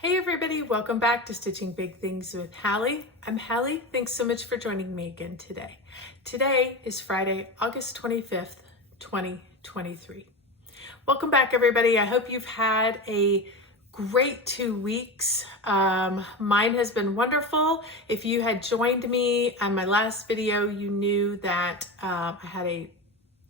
Hey everybody, welcome back to Stitching Big Things with Hallie. I'm Hallie. Thanks so much for joining me again today. Today is Friday, August 25th, 2023. Welcome back everybody. I hope you've had a great 2 weeks. Mine has been wonderful. If you had joined me on my last video, you knew that I had a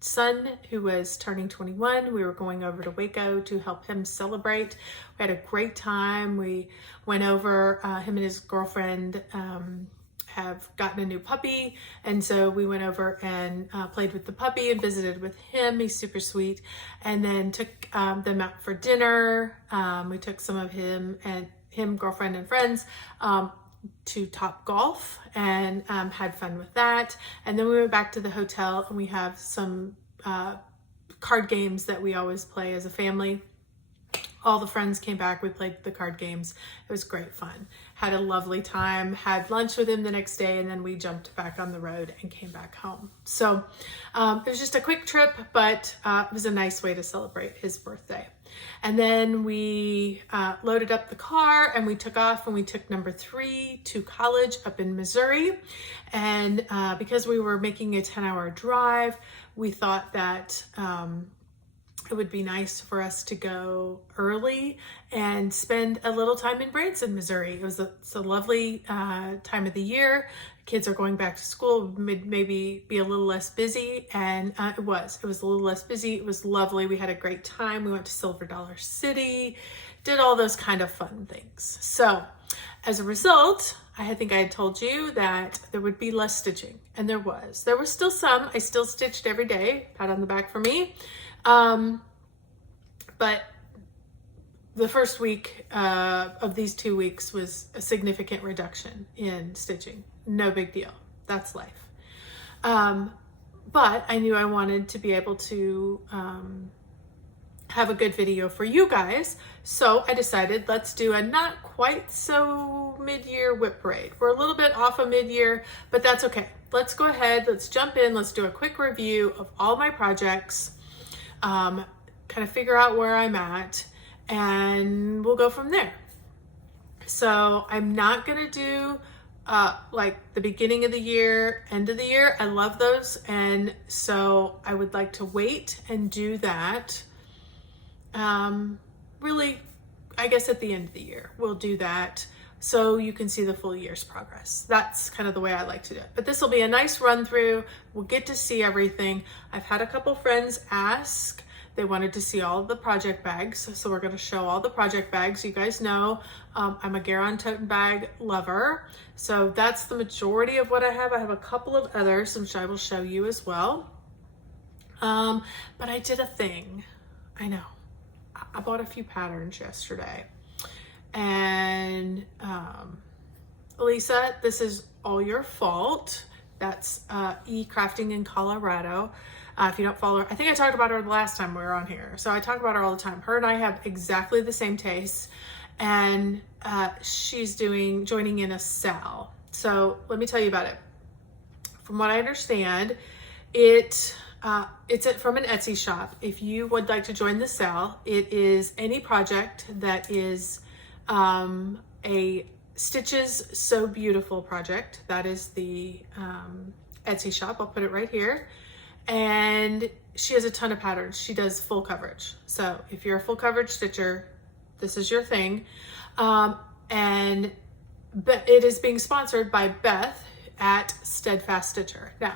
son who was turning 21. We were going over to Waco to help him celebrate. We had a great time. We went over, him and his girlfriend have gotten a new puppy, and so we went over and played with the puppy and visited with him. He's super sweet, and then took them out for dinner. We took some of him, girlfriend and friends, to Top Golf and had fun with that. And then we went back to the hotel and we have some card games that we always play as a family. All the friends came back, we played the card games. It was great fun. Had a lovely time, had lunch with him the next day, and then we jumped back on the road and came back home. So it was just a quick trip, but it was a nice way to celebrate his birthday. And then we loaded up the car and we took off, and we took number 3 to college up in Missouri. And because we were making a 10-hour drive, we thought that it would be nice for us to go early and spend a little time in Branson, Missouri. It's a lovely time of the year. Kids are going back to school, maybe be a little less busy, and it was a little less busy. It was lovely. We had a great time. We went to Silver Dollar City, did all those kind of fun things. So as a result, I think I had told you that there would be less stitching, and there was still some. I still stitched every day. Pat on the back for me. But the first week of these 2 weeks was a significant reduction in stitching. No big deal. That's life. But I knew I wanted to be able to have a good video for you guys. So I decided let's do a not quite so mid-year WIP parade. We're a little bit off of mid-year, but that's okay. Let's go ahead. Let's jump in. Let's do a quick review of all my projects. Kind of figure out where I'm at, and we'll go from there. So I'm not gonna do like the beginning of the year, end of the year. I love those, and so I would like to wait and do that. Really, I guess at the end of the year, we'll do that so you can see the full year's progress. That's kind of the way I like to do it. But this will be a nice run through. We'll get to see everything. I've had a couple friends ask. They wanted to see all of the project bags. So we're gonna show all the project bags. You guys know I'm a Garon tote bag lover. So that's the majority of what I have. I have a couple of others, which I will show you as well. But I did a thing. I know. I bought a few patterns yesterday. And Elisa, this is all your fault. That's Crafting in Colorado. If you don't follow her, I think I talked about her the last time we were on here. So I talk about her all the time. Her and I have exactly the same tastes, and she's joining in a sale. So let me tell you about it. From what I understand, it's from an Etsy shop. If you would like to join the sale, it is any project that is a Stitches So Beautiful project. That is the Etsy shop. I'll put it right here. And she has a ton of patterns. She does full coverage. So if you're a full coverage stitcher, this is your thing. But it is being sponsored by Beth at Steadfast Stitcher. Now,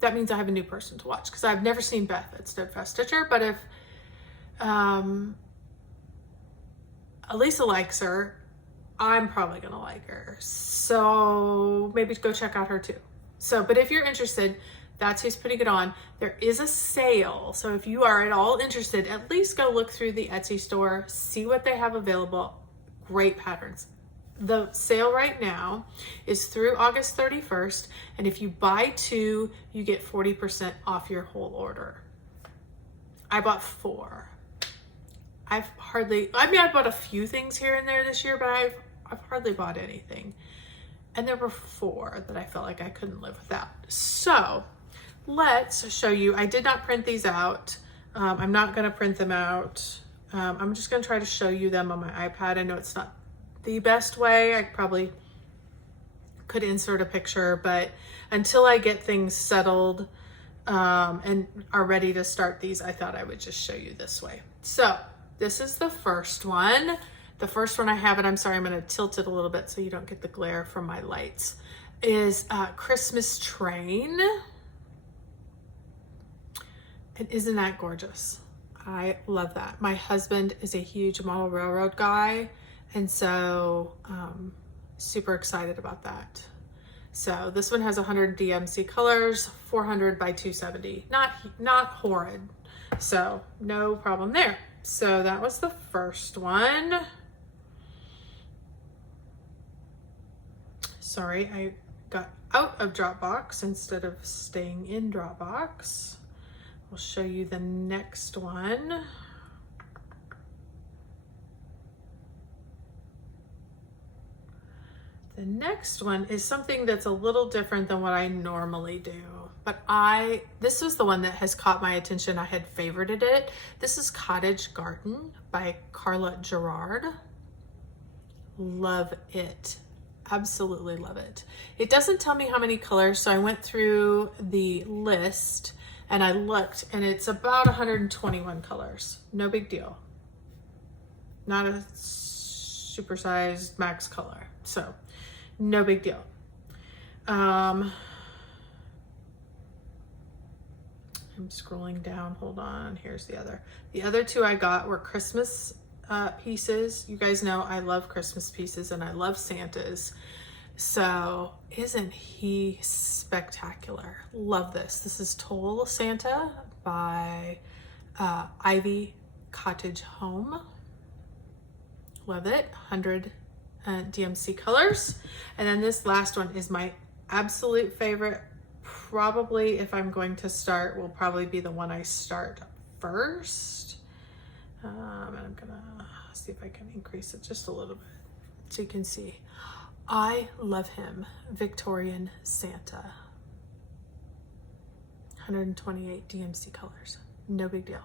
that means I have a new person to watch because I've never seen Beth at Steadfast Stitcher. But if Elisa likes her, I'm probably gonna like her. So maybe go check out her too. So, but if you're interested, that's who's putting it on. There is a sale. So if you are at all interested, at least go look through the Etsy store, see what they have available. Great patterns. The sale right now is through August 31st. And if you buy 2, you get 40% off your whole order. I bought 4. I bought a few things here and there this year, but I've hardly bought anything. And there were 4 that I felt like I couldn't live without. So let's show you. I did not print these out. I'm not gonna print them out. I'm just going to try to show you them on my iPad. I know it's not the best way. I probably could insert a picture, but until I get things settled and are ready to start these, I thought I would just show you this way. So this is the first one. The first one I have, and I'm sorry, I'm going to tilt it a little bit so you don't get the glare from my lights, is Christmas Train. And isn't that gorgeous? I love that. My husband is a huge model railroad guy, and so super excited about that. So this one has 100 DMC colors, 400 by 270. Not horrid. So no problem there. So that was the first one. Sorry, I got out of Dropbox instead of staying in Dropbox. I'll show you the next one. The next one is something that's a little different than what I normally do, but this was the one that has caught my attention. I had favorited it. This is Cottage Garden by Carla Gerard. Love it. Absolutely love it. It doesn't tell me how many colors, so I went through the list and I looked, and it's about 121 colors. No big deal. Not a supersized max color, so no big deal. I'm scrolling down, hold on, here's the other. The other two I got were Christmas pieces. You guys know I love Christmas pieces and I love Santas. So isn't he spectacular? Love this. This is Toll Santa by Ivy Cottage Home. Love it. 100 DMC colors. And then this last one is my absolute favorite. Probably, if I'm going to start, will probably be the one I start first. And I'm gonna see if I can increase it just a little bit so you can see. I love him. Victorian Santa. 128 DMC colors. No big deal.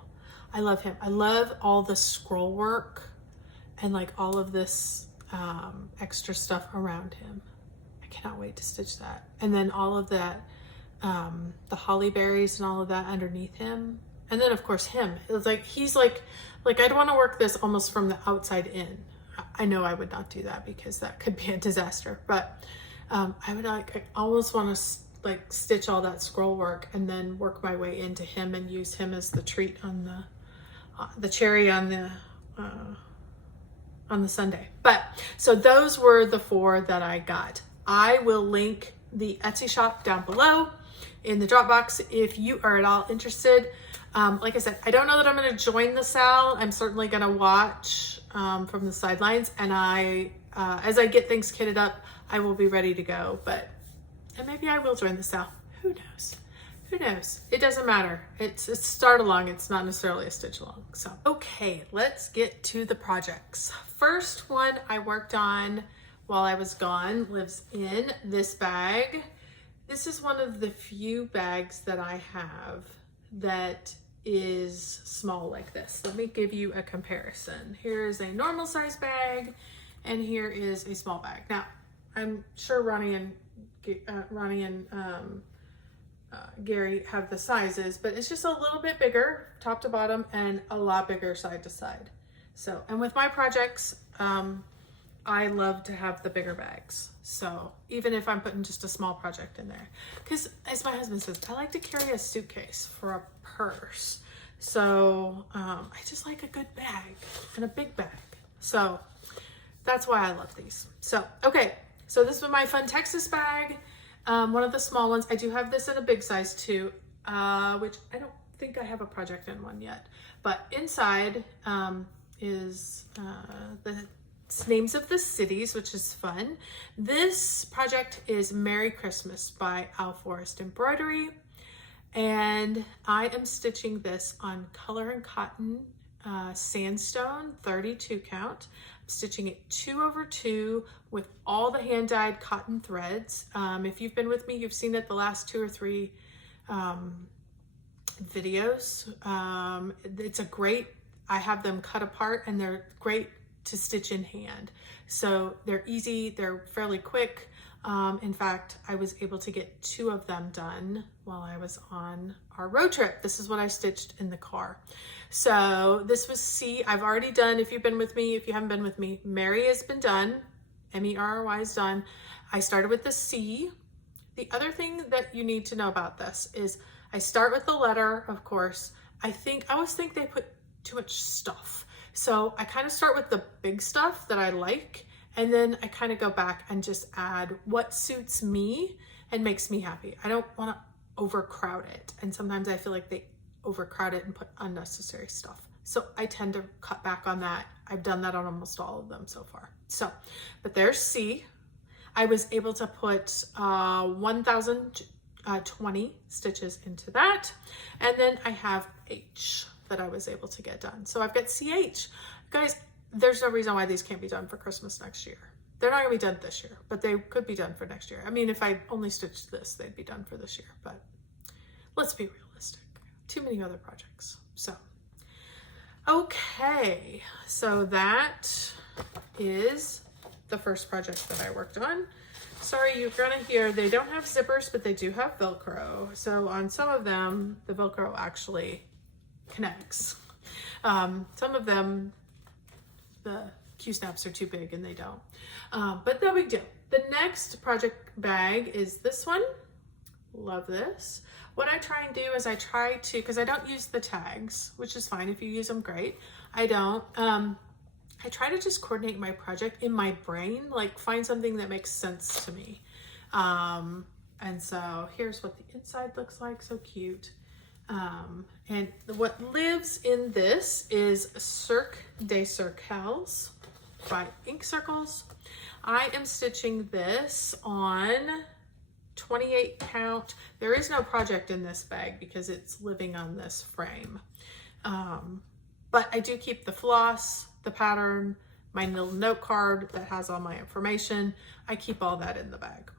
I love him. I love all the scroll work and like all of this extra stuff around him. I cannot wait to stitch that. And then all of that, the holly berries and all of that underneath him. And then of course him. It's like, he's like I'd want to work this almost from the outside in. I know I would not do that because that could be a disaster, but I almost want to like stitch all that scroll work and then work my way into him and use him as the treat on the cherry on the sundae. But so those were the 4 that I got. I will link the Etsy shop down below in the Dropbox if you are at all interested. Like I said, I don't know that I'm going to join the sale. I'm certainly going to watch from the sidelines, and as I get things kitted up, I will be ready to go. And maybe I will join the sale. Who knows? Who knows? It doesn't matter. It's start along. It's not necessarily a stitch along. So, okay, let's get to the projects. First one I worked on while I was gone lives in this bag. This is one of the few bags that I have that is small like this. Let me give you a comparison. Here is a normal size bag and here is a small bag. Now, I'm sure Ronnie and Gary have the sizes, but it's just a little bit bigger top to bottom and a lot bigger side to side. So, and with my projects, I love to have the bigger bags. So even if I'm putting just a small project in there, because as my husband says, I like to carry a suitcase for a purse. So I just like a good bag and a big bag. So that's why I love these. So, okay. So this was my Fun Texas bag. One of the small ones. I do have this in a big size too, which I don't think I have a project in one yet, but inside is the names of the cities, which is fun. This project is Merry Christmas by Al Forest Embroidery, and I am stitching this on Color and Cotton sandstone 32 count. I'm stitching it 2/2 with all the hand-dyed cotton threads. If you've been with me, you've seen it the last 2 or 3 videos. It's a great, I have them cut apart and they're great to stitch in hand. So they're easy, they're fairly quick. In fact, I was able to get 2 of them done while I was on our road trip. This is what I stitched in the car. So this was C. I've already done, if you've been with me, if you haven't been with me, Mary has been done. M-E-R-R-Y is done. I started with the C. The other thing that you need to know about this is I start with the letter, of course. I always think they put too much stuff. So I kind of start with the big stuff that I like, and then I kind of go back and just add what suits me and makes me happy. I don't want to overcrowd it. And sometimes I feel like they overcrowd it and put unnecessary stuff. So I tend to cut back on that. I've done that on almost all of them so far. So, but there's C. I was able to put 1,020 stitches into that. And then I have H that I was able to get done. So I've got CH. Guys, there's no reason why these can't be done for Christmas next year. They're not gonna be done this year, but they could be done for next year. I mean, if I only stitched this, they'd be done for this year, but let's be realistic. Too many other projects. So, okay. So that is the first project that I worked on. Sorry, you're gonna hear, they don't have zippers, but they do have Velcro. So on some of them, the Velcro actually connects. Some of them, the Q-snaps are too big and they don't. But no big deal. The next project bag is this one. Love this. What I try and do is I try to, because I don't use the tags, which is fine. If you use them, great. I don't. I try to just coordinate my project in my brain, like find something that makes sense to me. And so here's what the inside looks like, so cute. And what lives in this is Cirque des Circles by Ink Circles. I am stitching this on 28 count. There is no project in this bag because it's living on this frame. But I do keep the floss, the pattern, my little note card that has all my information. I keep all that in the bag.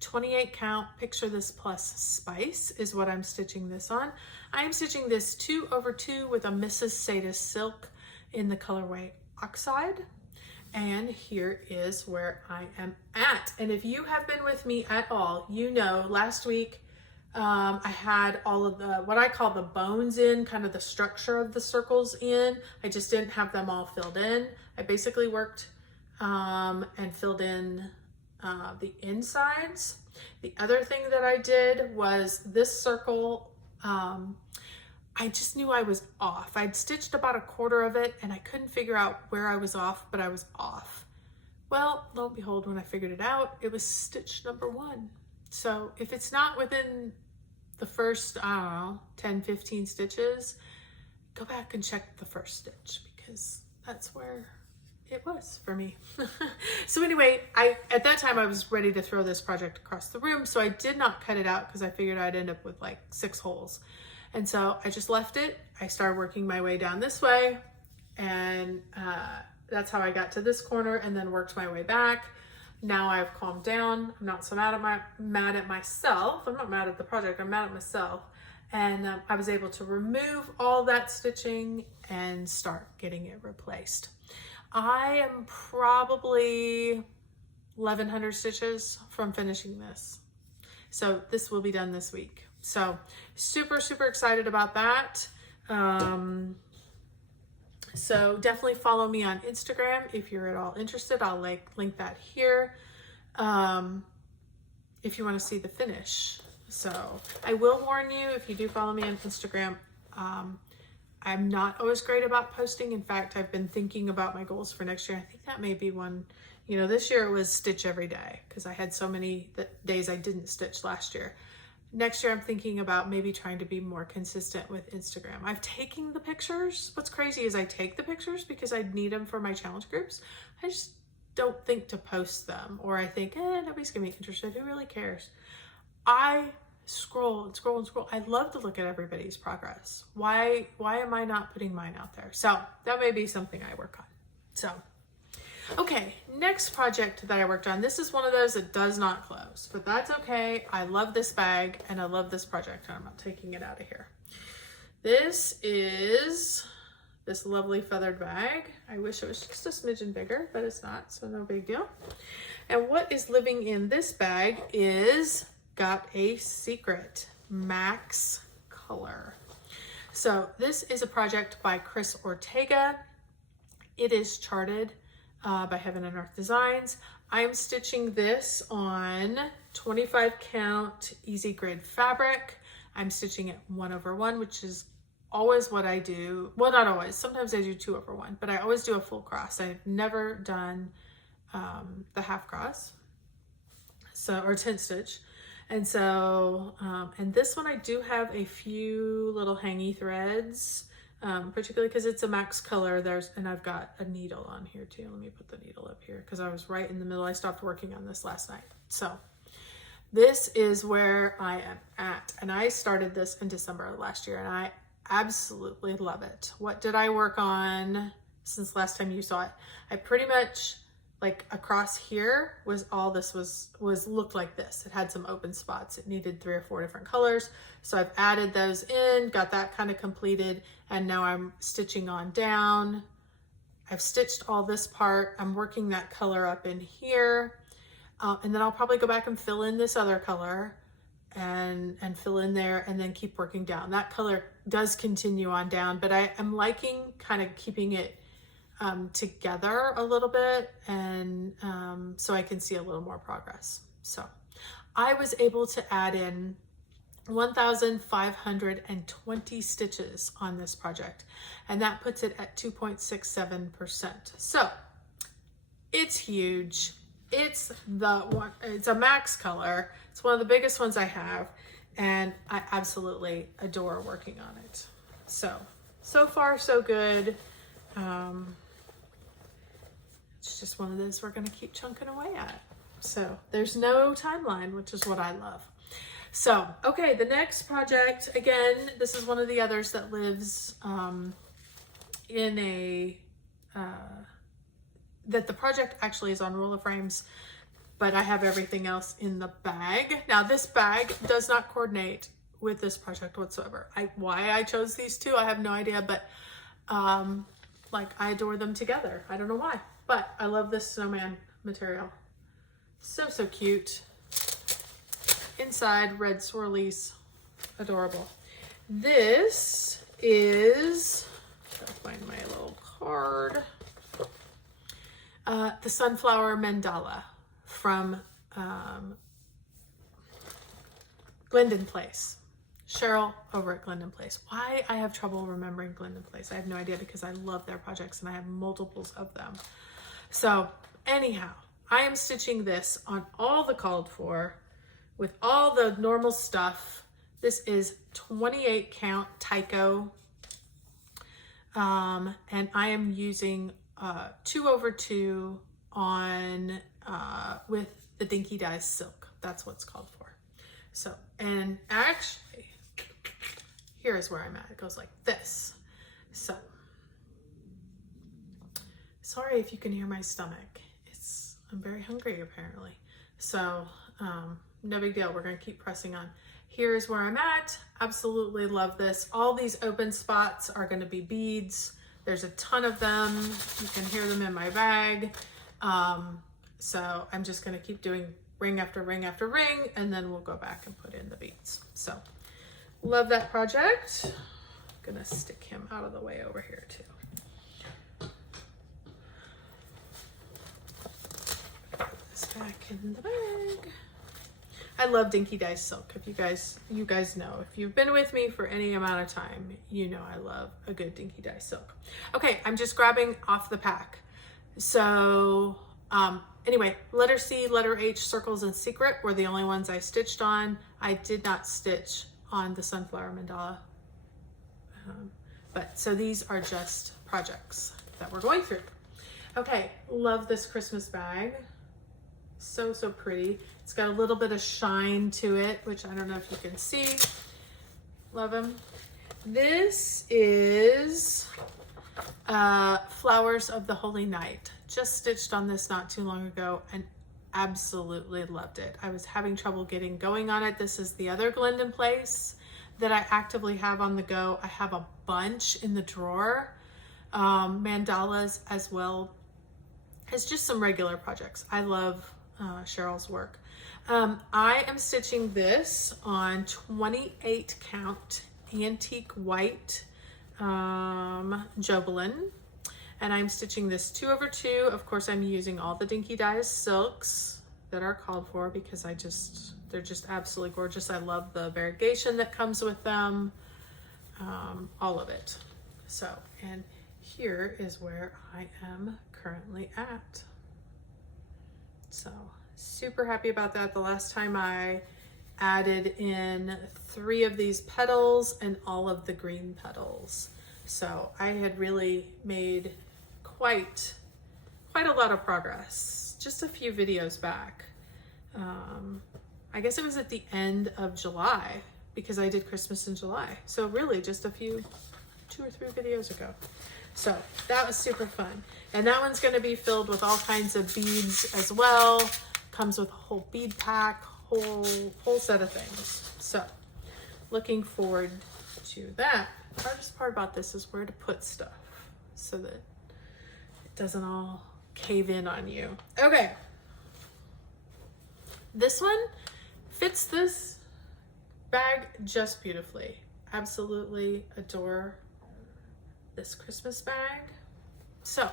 28 count, picture this plus spice is what I'm stitching this on. I'm stitching this 2/2 with a Mrs. Sadis silk in the colorway Oxide. And here is where I am at. And if you have been with me at all, you know last week I had all of the, what I call the bones in, kind of the structure of the circles in. I just didn't have them all filled in. I basically worked and filled in the insides. The other thing that I did was this circle, I just knew I was off. I'd stitched about 1/4 of it and I couldn't figure out where I was off, but I was off. Well, lo and behold, when I figured it out, it was stitch number 1. So if it's not within the first, I don't know, 10, 15 stitches, go back and check the first stitch because that's where it was for me. So anyway, at that time I was ready to throw this project across the room, so I did not cut it out because I figured I'd end up with like 6 holes. And so I just left it. I started working my way down this way, and that's how I got to this corner and then worked my way back. Now I've calmed down. I'm not so mad at myself. I'm not mad at the project, I'm mad at myself. And I was able to remove all that stitching and start getting it replaced. I am probably 1,100 stitches from finishing this. So this will be done this week. So super, super excited about that. So definitely follow me on Instagram if you're at all interested. I'll link that here if you want to see the finish. So I will warn you, if you do follow me on Instagram, I'm not always great about posting. In fact, I've been thinking about my goals for next year. I think that may be one. You know, this year it was stitch every day because I had so many days I didn't stitch last year. Next year I'm thinking about maybe trying to be more consistent with Instagram. I've taken the pictures. What's crazy is I take the pictures because I need them for my challenge groups. I just don't think to post them, or I think, nobody's gonna be interested. Who really cares? I scroll and scroll and scroll. I love to look at everybody's progress. Why am I not putting mine out there? So that may be something I work on. So, okay, next project that I worked on. This is one of those that does not close, but that's okay. I love this bag and I love this project, and I'm not taking it out of here. This is this lovely feathered bag. I wish it was just a smidgen bigger, but it's not, so no big deal. And what is living in this bag is Got a Secret Max Color. So this is a project by Chris Ortega. It is charted by Heaven and Earth Designs. I'm stitching this on 25 count easy grid fabric. I'm stitching it 1/1, which is always what I do. Well, not always. Sometimes I do 2/1, but I always do a full cross. I've never done the half cross, or 10 stitch. And so, and this one I do have a few little hangy threads, particularly because it's a max color. And I've got a needle on here too. Let me put the needle up here because I was right in the middle. I stopped working on this last night. So this is where I am at. And I started this in December of last year and I absolutely love it. What did I work on since last time you saw it? I pretty much, like across here was all this was looked like this. It had some open spots. It needed 3 or 4 different colors. So I've added those in, got that kind of completed. And now I'm stitching on down. I've stitched all this part. I'm working that color up in here. And then I'll probably go back and fill in this other color and fill in there and then keep working down. That color does continue on down, but I am liking kind of keeping it together a little bit, and so I can see a little more progress. So I was able to add in 1,520 stitches on this project, and that puts it at 2.67%. So it's huge. It's a max color. It's one of the biggest ones I have, and I absolutely adore working on it. So far so good. It's just one of those we're going to keep chunking away at. So there's no timeline, which is what I love. So, okay, the next project, again, this is one of the others that lives in a, that the project actually is on roller frames, but I have everything else in the bag. Now this bag does not coordinate with this project whatsoever. Why I chose these two, I have no idea, but like I adore them together. I don't know why, but I love this snowman material. So cute. Inside, red swirlies, adorable. This is, I'll find my little card. The Sunflower Mandala from Glendon Place. Cheryl over at Glendon Place. Why I have trouble remembering Glendon Place, I have no idea, because I love their projects and I have multiples of them. So anyhow, I am stitching this on all the called for with all the normal stuff. This is 28 count Tyco. And I am using 2/2 on with the Dinky Dyes silk. That's what's called for. So, and actually, here's where I'm at. It goes like this. So, sorry if you can hear my stomach. I'm very hungry apparently. So, no big deal. We're going to keep pressing on. Here's where I'm at. Absolutely love this. All these open spots are going to be beads. There's a ton of them. You can hear them in my bag. So I'm just going to keep doing ring after ring after ring, and then we'll go back and put in the beads. So love that project. I'm going to stick him out of the way over here too. Put this back in the bag. I love Dinky Dyes silk. If you guys know, if you've been with me for any amount of time, you know I love a good Dinky Dyes silk. Okay, I'm just grabbing off the pack. So anyway, letter C, letter H, circles and secret were the only ones I stitched on. I did not stitch on the Sunflower Mandala. But so these are just projects that we're going through. Okay, love this Christmas bag. So pretty. It's got a little bit of shine to it, which I don't know if you can see. Love him. This is Flowers of the Holy Night. Just stitched on this not too long ago and absolutely loved it. I was having trouble getting going on it. This is the other Glendon Place that I actively have on the go. I have a bunch in the drawer. mandalas, as well as just some regular projects. I love Cheryl's work. I am stitching this on 28 count antique white Jobelin, and I'm stitching this 2 over 2. Of course, I'm using all the Dinky Dyes silks that are called for because they're just absolutely gorgeous. I love the variegation that comes with them, all of it. So, and here is where I am currently at. So super happy about that. The last time I added in 3 of these petals and all of the green petals. So I had really made quite a lot of progress just a few videos back. I guess it was at the end of July because I did Christmas in July. So really just 2 or 3 videos ago. So that was super fun. And that one's gonna be filled with all kinds of beads as well. Comes with a whole bead pack, whole set of things. So looking forward to that. The hardest part about this is where to put stuff so that it doesn't all cave in on you. Okay. This one fits this bag just beautifully. Absolutely adore this Christmas bag. So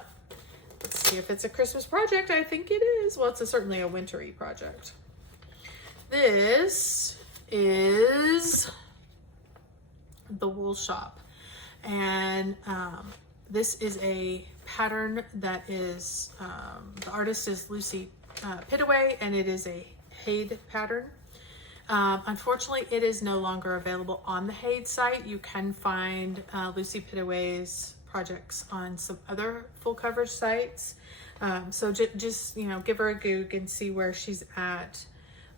let's see if it's a Christmas project. I think it is. Well, it's certainly a wintry project. This is the Wool Shop, and this is a pattern that is the artist is Lucy Pittaway, and it is a Haid pattern. Unfortunately, it is no longer available on the Haid site. You can find Lucy Pittaway's projects on some other full coverage sites. So just give her a Goog and see where she's at.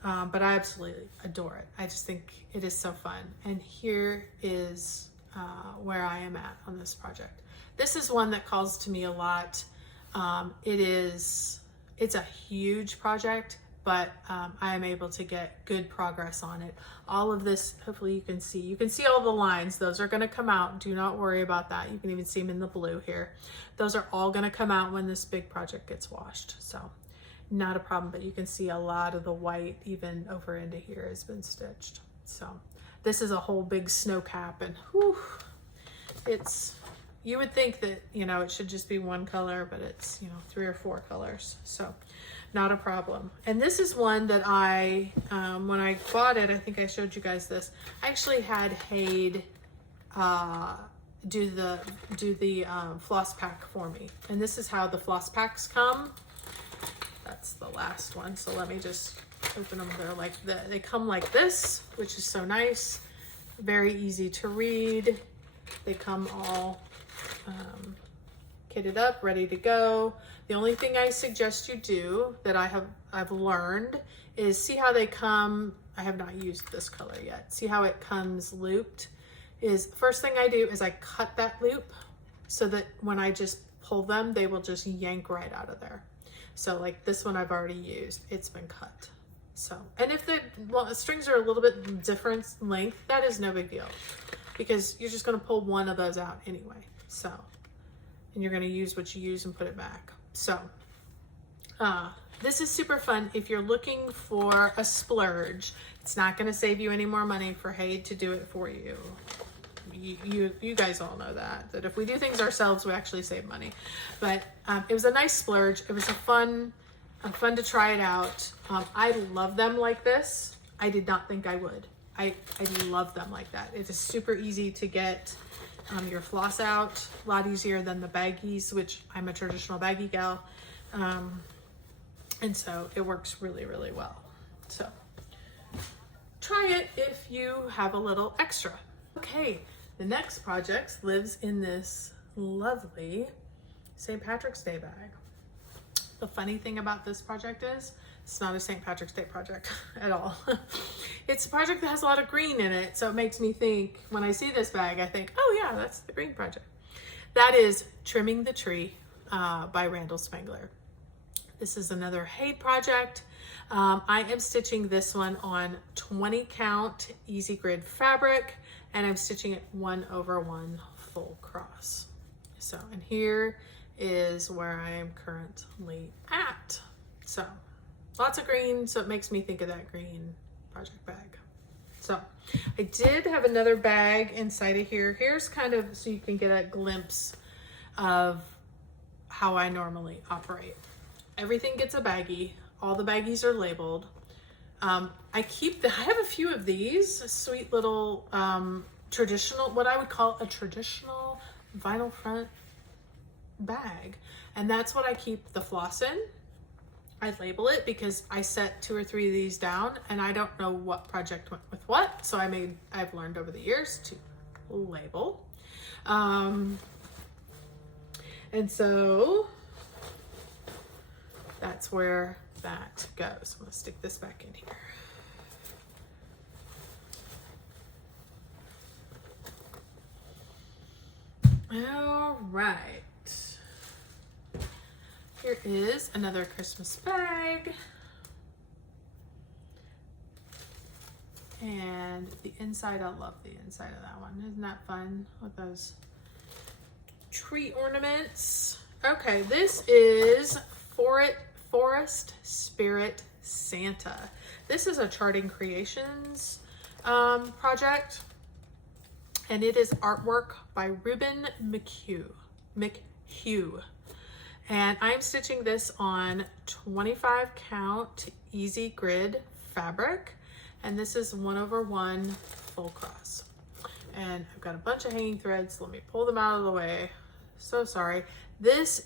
But I absolutely adore it. I just think it is so fun. And here is where I am at on this project. This is one that calls to me a lot. It's a huge project, but I am able to get good progress on it. All of this, hopefully you can see all the lines. Those are gonna come out. Do not worry about that. You can even see them in the blue here. Those are all gonna come out when this big project gets washed. So not a problem, but you can see a lot of the white even over into here has been stitched. So this is a whole big snow cap, and whew, you would think that, it should just be one color, but it's, 3 or 4 colors. So not a problem. And this is one that I, when I bought it, I think I showed you guys this. I actually had Haid do the floss pack for me. And this is how the floss packs come. That's the last one. So let me just open them. They come like this, which is so nice. Very easy to read. They come all kitted up, ready to go. The only thing I suggest you do that I've learned is see how they come. I have not used this color yet. See how it comes looped. First thing I do is I cut that loop so that when I just pull them, they will just yank right out of there. So like this one I've already used, it's been cut. So, and if the strings are a little bit different length, that is no big deal because you're just gonna pull one of those out anyway. So, and you're gonna use what you use and put it back. So, this is super fun if you're looking for a splurge. It's not gonna save you any more money for Haid to do it for you. You guys all know that if we do things ourselves, we actually save money. But it was a nice splurge. It was fun to try it out. I love them like this. I did not think I would. I love them like that. It is super easy to get your floss out, a lot easier than the baggies, which I'm a traditional baggie gal. And so it works really, really well. So try it if you have a little extra. Okay, the next project lives in this lovely St. Patrick's Day bag. The funny thing about this project is it's not a St. Patrick's Day project at all. It's a project that has a lot of green in it, so it makes me think, when I see this bag, I think, oh yeah, that's the green project. That is Trimming the Tree by Randall Spangler. This is another Haid project. I am stitching this one on 20 count easy grid fabric, and I'm stitching it 1/1 full cross. So, and here is where I am currently at. So lots of green, so it makes me think of that green project bag. So I did have another bag inside of here. Here's kind of so you can get a glimpse of how I normally operate. Everything gets a baggie. All the baggies are labeled. I have a few of these sweet little traditional, what I would call a traditional vinyl front bag. And that's what I keep the floss in. I label it because I set 2 or 3 of these down and I don't know what project went with what. So I've learned over the years to label. And so that's where that goes. I'm gonna stick this back in here. All right. Here is another Christmas bag. And the inside, I love the inside of that one. Isn't that fun with those tree ornaments? Okay, this is Forest Spirit Santa. This is a Charting Creations project, and it is artwork by Ruben McHugh. And I'm stitching this on 25 count easy grid fabric, and this is 1/1 full cross. And I've got a bunch of hanging threads. Let me pull them out of the way. So sorry. This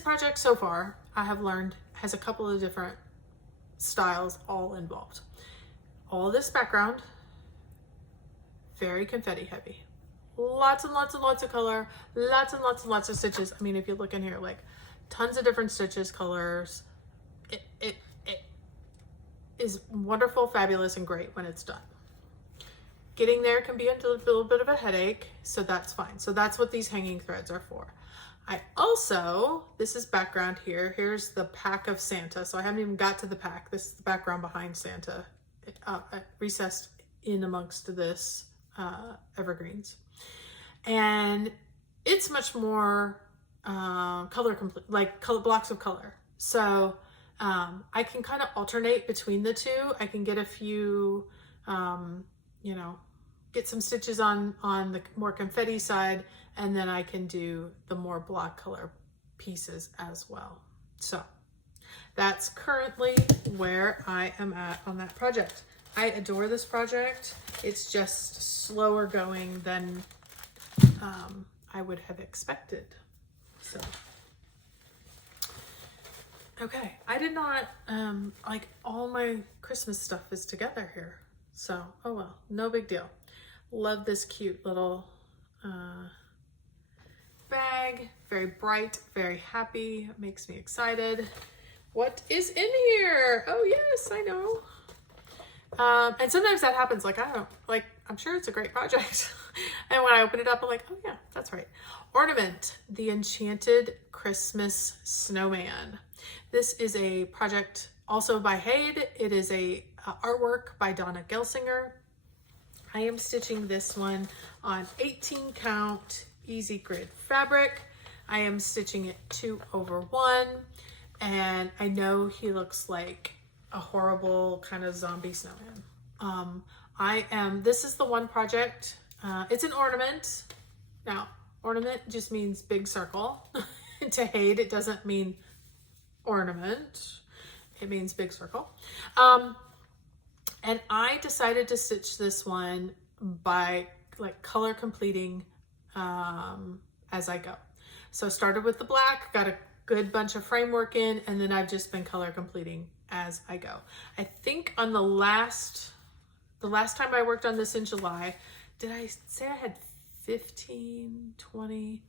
project so far, I have learned, has a couple of different styles all involved. All this background, very confetti heavy. Lots and lots and lots of color, lots and lots and lots of stitches. I mean, if you look in here, like tons of different stitches, colors. It is wonderful, fabulous, and great when it's done. Getting there can be a little bit of a headache, so that's fine. So that's what these hanging threads are for. I also, this is background here. Here's the pack of Santa. So I haven't even got to the pack. This is the background behind Santa, recessed in amongst this evergreens. And it's much more color complete, like blocks of color. So I can kind of alternate between the two. I can get a few, get some stitches on the more confetti side, and then I can do the more block color pieces as well. So that's currently where I am at on that project. I adore this project. It's just slower going than I would have expected. So, okay, I did not, like all my Christmas stuff is together here. So, oh well, no big deal. Love this cute little bag. Very bright, very happy, makes me excited. What is in here? Oh yes, I know. And sometimes that happens, I'm sure it's a great project. And when I open it up, I'm like, oh yeah, that's right. Ornament, the Enchanted Christmas Snowman. This is a project also by Hayde. It is a artwork by Donna Gelsinger. I am stitching this one on 18 count easy grid fabric. I am stitching it 2/1, and I know he looks like a horrible kind of zombie snowman. This is the one project, it's an ornament. Now, ornament just means big circle. To Hayde, it doesn't mean ornament. It means big circle. And I decided to stitch this one by color completing as I go. So I started with the black, got a good bunch of framework in, and then I've just been color completing as I go. I think on the last time I worked on this in July, did I say I had 15, 20,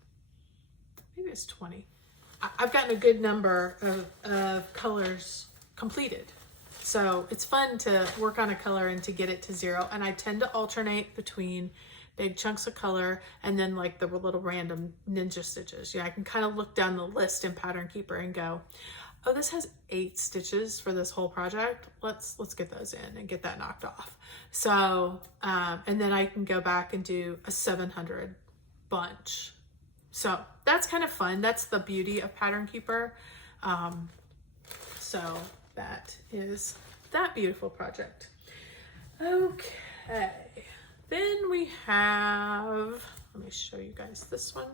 maybe it's 20. I've gotten a good number of colors completed. So it's fun to work on a color and to get it to 0. And I tend to alternate between big chunks of color and then like the little random ninja stitches. I can kind of look down the list in Pattern Keeper and go, oh, this has 8 stitches for this whole project. Let's get those in and get that knocked off. So, and then I can go back and do a 700 bunch. So that's kind of fun. That's the beauty of Pattern Keeper. So that is that beautiful project. Okay, then we have, let me show you guys this one.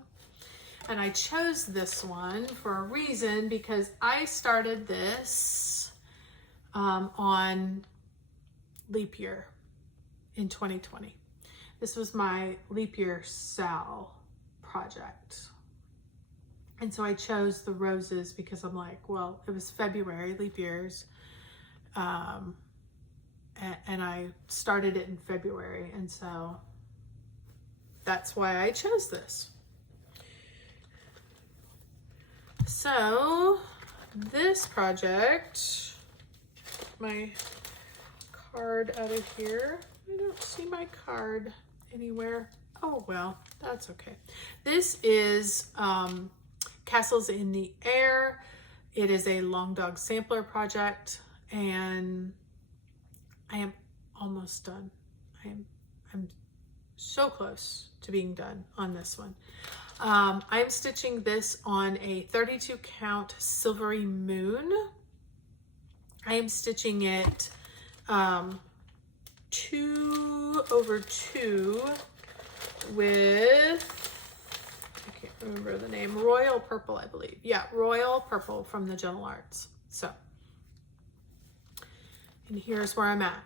And I chose this one for a reason, because I started this on leap year in 2020. This was my leap year Sal project. And so I chose the roses because I'm like, well, it was February, leap years. And I started it in February. And so that's why I chose this. So this project, my card out of here. I don't see my card anywhere. Oh, well, that's okay. This is Castles in the Air. It is a Long Dog sampler project, and I am almost done. I'm so close to being done on this one. I'm stitching this on a 32 count Silvery Moon. I am stitching it 2/2 with, I can't remember the name, Royal Purple, I believe. Yeah, Royal Purple from the Gentle Arts. So, and here's where I'm at.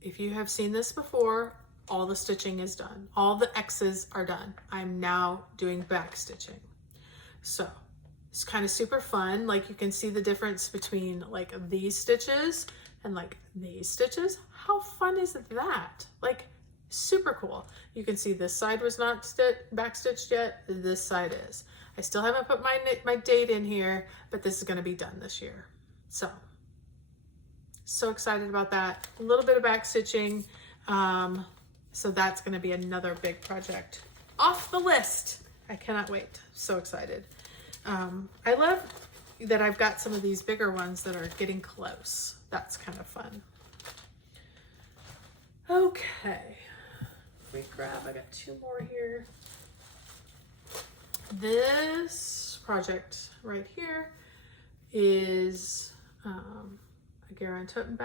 If you have seen this before, all the stitching is done. All the X's are done. I'm now doing back stitching. So it's kind of super fun. Like, you can see the difference between like these stitches and like these stitches. How fun is that? Like, super cool. You can see this side was not back stitched yet. This side is. I still haven't put my date in here, but this is going to be done this year. So excited about that. A little bit of back stitching. So that's going to be another big project off the list. I cannot wait. So excited. I love that I've got some of these bigger ones that are getting close. That's kind of fun. Okay. Regrab. I got 2 more here. This project right here is a Garan Toten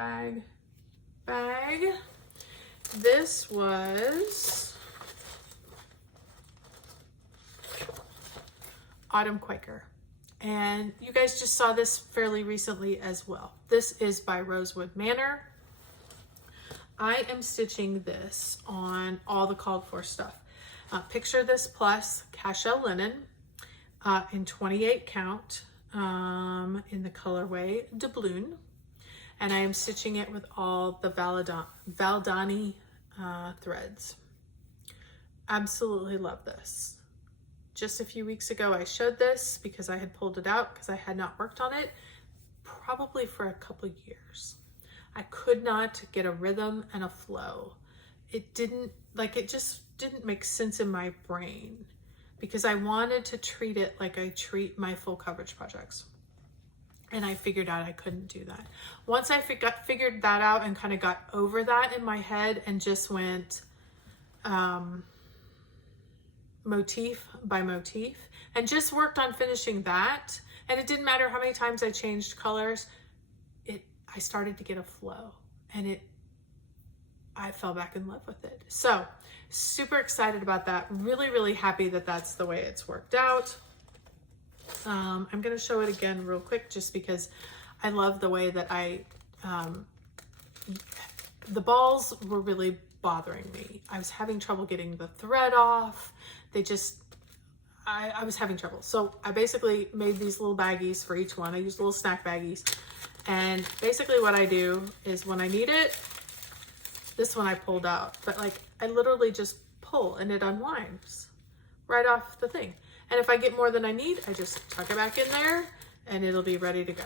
bag. This was Autumn Quaker, and you guys just saw this fairly recently as well. This is by Rosewood Manor. I am stitching this on all the called for stuff. Picture This Plus Cashel linen in 28 count in the colorway Doubloon. And I am stitching it with all the Valdani threads. Absolutely love this. Just a few weeks ago, I showed this because I had pulled it out because I had not worked on it probably for a couple of years. I could not get a rhythm and a flow. It just didn't make sense in my brain because I wanted to treat it like I treat my full coverage projects. And I figured out I couldn't do that. Once I figured that out and kind of got over that in my head and just went motif by motif and just worked on finishing that, and it didn't matter how many times I changed colors, I started to get a flow, and I fell back in love with it. So super excited about that. Really, really happy that that's the way it's worked out. I'm going to show it again real quick just because I love the way that the balls were really bothering me. I was having trouble getting the thread off. I was having trouble. So I basically made these little baggies for each one. I used little snack baggies. And basically what I do is when I need it, this one I pulled out, but like I literally just pull and it unwinds right off the thing. And if I get more than I need, I just tuck it back in there and it'll be ready to go.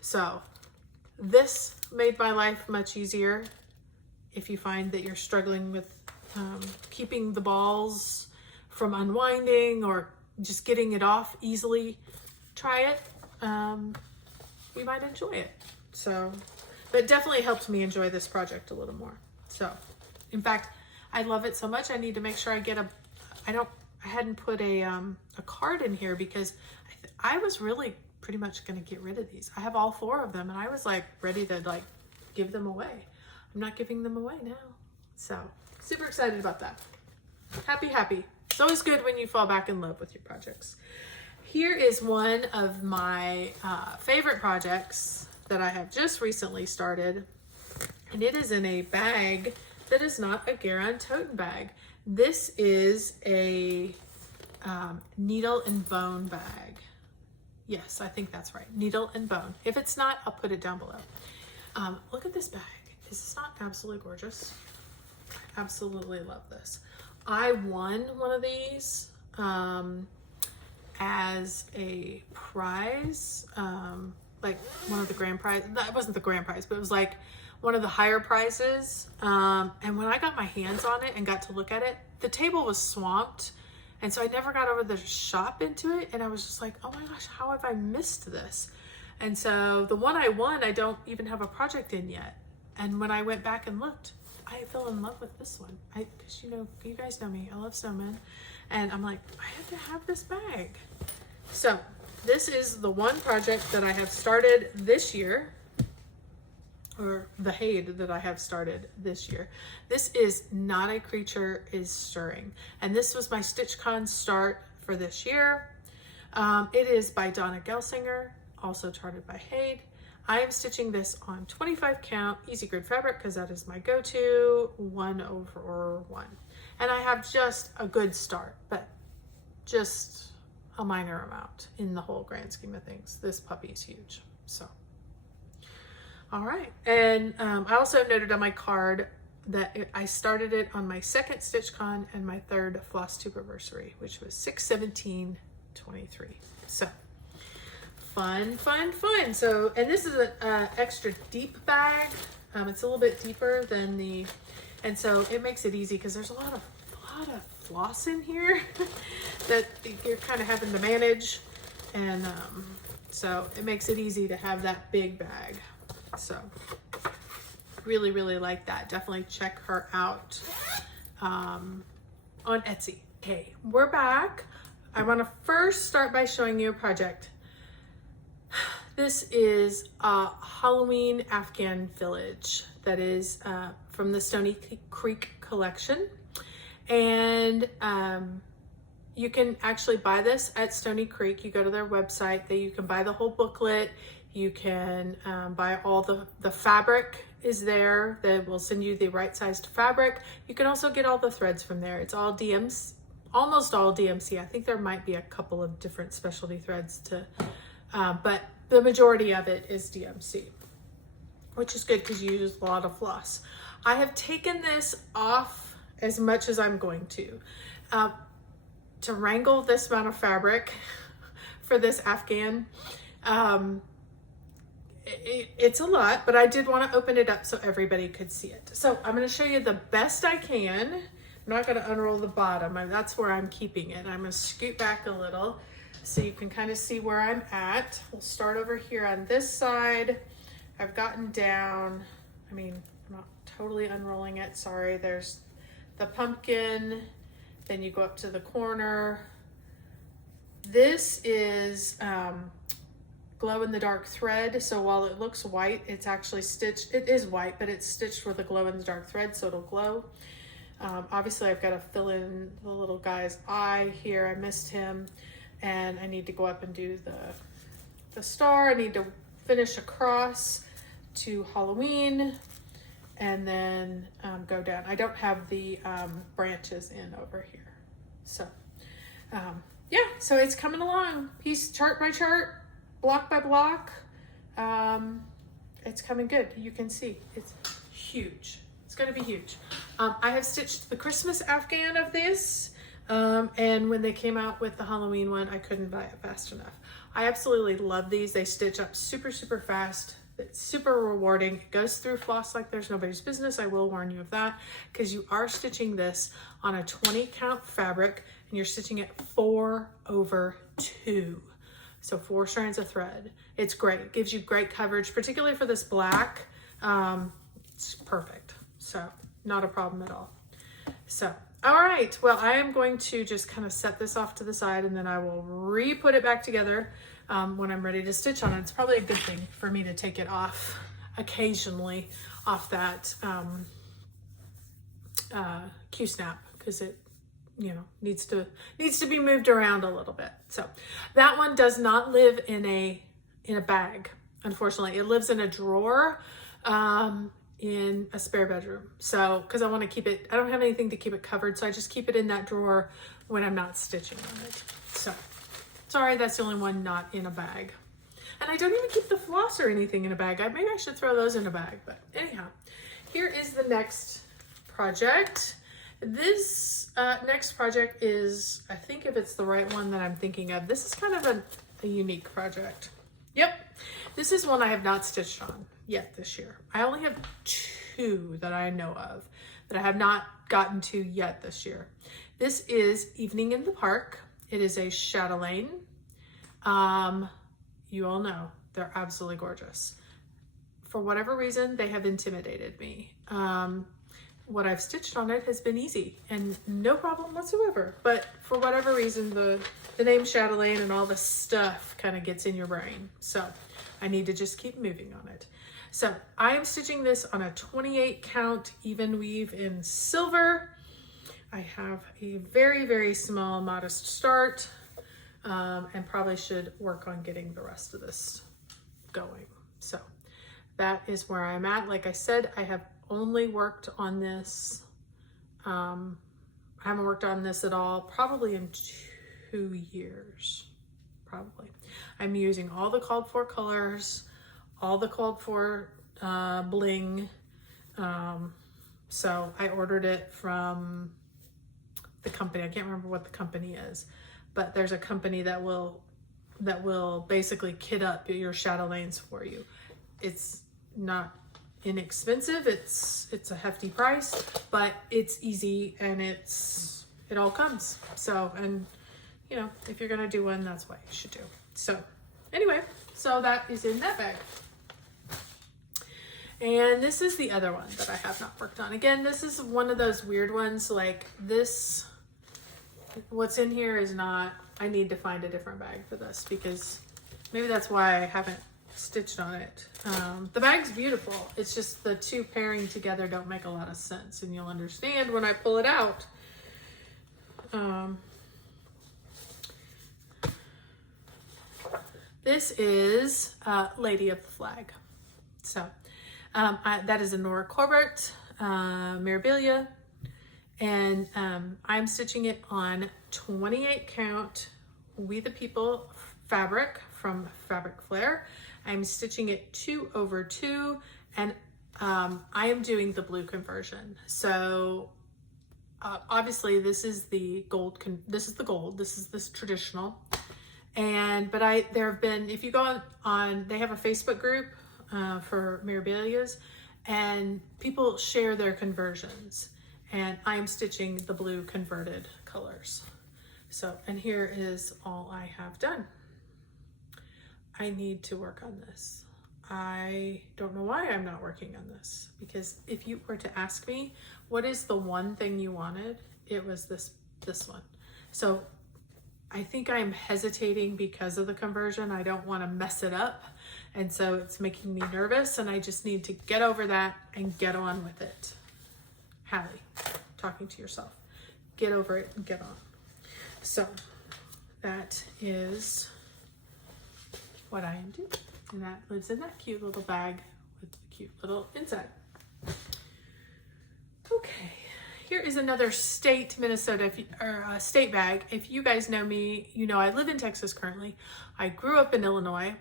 So this made my life much easier. If you find that you're struggling with keeping the balls from unwinding or just getting it off easily, try it. You might enjoy it. So, but it definitely helped me enjoy this project a little more. So, in fact, I love it so much. I need to make sure I get I hadn't put a card in here because I was really pretty much going to get rid of these. I have all 4 of them and I was like ready to like give them away. I'm not giving them away now. So super excited about that. Happy. It's always good when you fall back in love with your projects. Here is one of my favorite projects that I have just recently started. And it is in a bag that is not a Garon tote bag. This is a needle and bone bag. Yes, I think that's right. Needle and bone. If it's not, I'll put it down below. Look at this bag. Is this not absolutely gorgeous? I absolutely love this. I won one of these as a prize, like one of the grand prize. That wasn't the grand prize, but it was like one of the higher prizes. And when I got my hands on it and got to look at it, the table was swamped. And so I never got over the shop into it. And I was just like, oh my gosh, how have I missed this? And so the one I won, I don't even have a project in yet. And when I went back and looked, I fell in love with this one. Because you guys know me, I love snowmen. And I'm like, I have to have this bag. So this is the one project that I have started this year, or the HAID that I have started this year. This is Not a Creature is Stirring. And this was my StitchCon start for this year. It is by Donna Gelsinger, also charted by HAID. I am stitching this on 25 count easy grid fabric because that is my go-to 1/1. And I have just a good start, but just a minor amount in the whole grand scheme of things. This puppy is huge, so. All right, and I also noted on my card that I started it on my 2nd StitchCon and my 3rd Flosstube anniversary, which was 6/17/23. So fun. So, and this is an extra deep bag. It's a little bit deeper than and so it makes it easy because there's a lot of floss in here that you're kind of having to manage, and so it makes it easy to have that big bag. So really like that. Definitely check her out on Etsy. Okay, we're back. I want to first start by showing you a project. This is a Halloween Afghan village that is from the Stony Creek collection. And you can actually buy this at Stony Creek. You go to their website, you can buy the whole booklet. You can buy all the fabric is there. They will send you the right sized fabric. You can also get all the threads from there. It's all DMs, almost all DMC. I think there might be a couple of different specialty threads but the majority of it is DMC, which is good because you use a lot of floss. I have taken this off as much as I'm going to wrangle this amount of fabric for this Afghan. It's a lot, but I did want to open it up so everybody could see it. So I'm going to show you the best I can. I'm not going to unroll the bottom. That's where I'm keeping it. I'm going to scoot back a little so you can kind of see where I'm at. We'll start over here on this side. I've gotten down, I'm not totally unrolling it. Sorry. There's the pumpkin. Then you go up to the corner. This is glow-in-the-dark thread. So while it looks white, it's actually stitched. It is white, but it's stitched with a glow-in-the-dark thread, so it'll glow. Obviously, I've got to fill in the little guy's eye here. I missed him, and I need to go up and do the star. I need to finish across to Halloween, and then go down. I don't have the branches in over here. So, yeah, so it's coming along. Piece chart by chart, block by block. It's coming good. You can see it's huge. It's going to be huge. I have stitched the Christmas Afghan of this. And when they came out with the Halloween one, I couldn't buy it fast enough. I absolutely love these. They stitch up super fast. It's super rewarding. It goes through floss like there's nobody's business. I will warn you of that, because you are stitching this on a 20 count fabric and you're stitching it 4/2. So 4 strands of thread. It's great. It gives you great coverage, particularly for this black. It's perfect. So not a problem at all. So, all right. Well, I am going to just kind of set this off to the side, and then I will re-put it back together when I'm ready to stitch on it. It's probably a good thing for me to take it off occasionally off that Q-snap, because it, you know, needs to be moved around a little bit. So that one does not live in a bag, unfortunately. It lives in a drawer in a spare bedroom. So because I want to keep it, I don't have anything to keep it covered, so I just keep it in that drawer when I'm not stitching on it. So sorry, that's the only one not in a bag. And I don't even keep the floss or anything in a bag. Maybe I should throw those in a bag, but anyhow, here is the next project. This next project is, I think if it's the right one that I'm thinking of, this is kind of a unique project. Yep, this is one I have not stitched on yet this year. I only have 2 that I know of that I have not gotten to yet this year. This is Evening in the Park. It is a chatelaine. You all know they're absolutely gorgeous. For whatever reason, they have intimidated me. What I've stitched on it has been easy and no problem whatsoever. But for whatever reason, the name chatelaine and all the stuff kind of gets in your brain. So I need to just keep moving on it. So I am stitching this on a 28 count even weave in silver. I have a very, very small, modest start, and probably should work on getting the rest of this going. So that is where I'm at. Like I said, I have only worked on this. I haven't worked on this at all, probably in 2 years, probably. I'm using all the called for colors, all the called for bling. So I ordered it from the company. I can't remember what the company is, but there's a company that will basically kit up your chatelaines for you. It's not inexpensive. It's a hefty price, but it's easy and it all comes. So, and you know, if you're gonna do one, that's what you should do. So anyway, so that is in that bag. And this is the other one that I have not worked on. Again, this is one of those weird ones, like this, what's in here is not, I need to find a different bag for this, because maybe that's why I haven't stitched on it. The bag's beautiful. It's just the 2 pairing together don't make a lot of sense, and you'll understand when I pull it out. This is Lady of the Flag. So that is a Nora Corbett Mirabilia, and I'm stitching it on 28 count We the People fabric from Fabric Flair. I'm stitching it 2/2, and I am doing the blue conversion. So obviously this is the gold, this is this traditional. And but there have been, if you go on they have a Facebook group for Mirabilias, and people share their conversions, and I'm stitching the blue converted colors. So, and here is all I have done. I need to work on this. I don't know why I'm not working on this, because if you were to ask me what is the one thing you wanted, it was this one. So I think I'm hesitating because of the conversion. I don't want to mess it up, and so it's making me nervous, and I just need to get over that and get on with it. Hallie, talking to yourself. Get over it and get on. So that is what I am doing, and that lives in that cute little bag with the cute little inside. Okay, here is another state Minnesota state bag. If you guys know me, you know I live in Texas currently. I grew up in Illinois,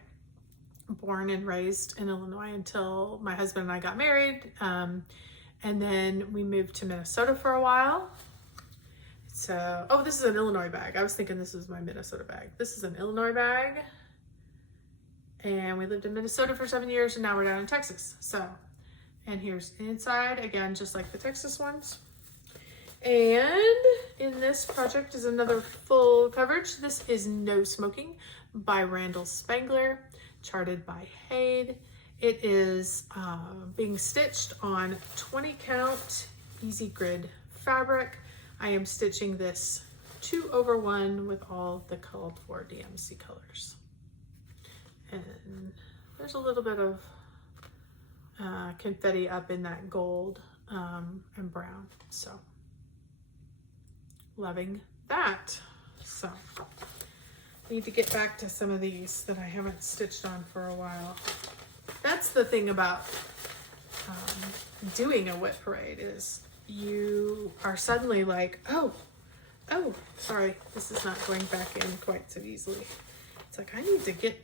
born and raised in Illinois until my husband and I got married, and then we moved to Minnesota for a while. So, oh, this is an Illinois bag. I was thinking this was my Minnesota bag. This is an Illinois bag. And we lived in Minnesota for 7 years, and now we're down in Texas. So, and here's inside, again, just like the Texas ones. And in this project is another full coverage. This is No Smoking by Randall Spangler, charted by Hayde. It is being stitched on 20 count easy grid fabric. I am stitching this 2/1 with all the called for DMC colors. And there's a little bit of confetti up in that gold and brown. So loving that. So need to get back to some of these that I haven't stitched on for a while. That's the thing about doing a WIP parade is you are suddenly like, oh, sorry, this is not going back in quite so easily. It's like, I need to get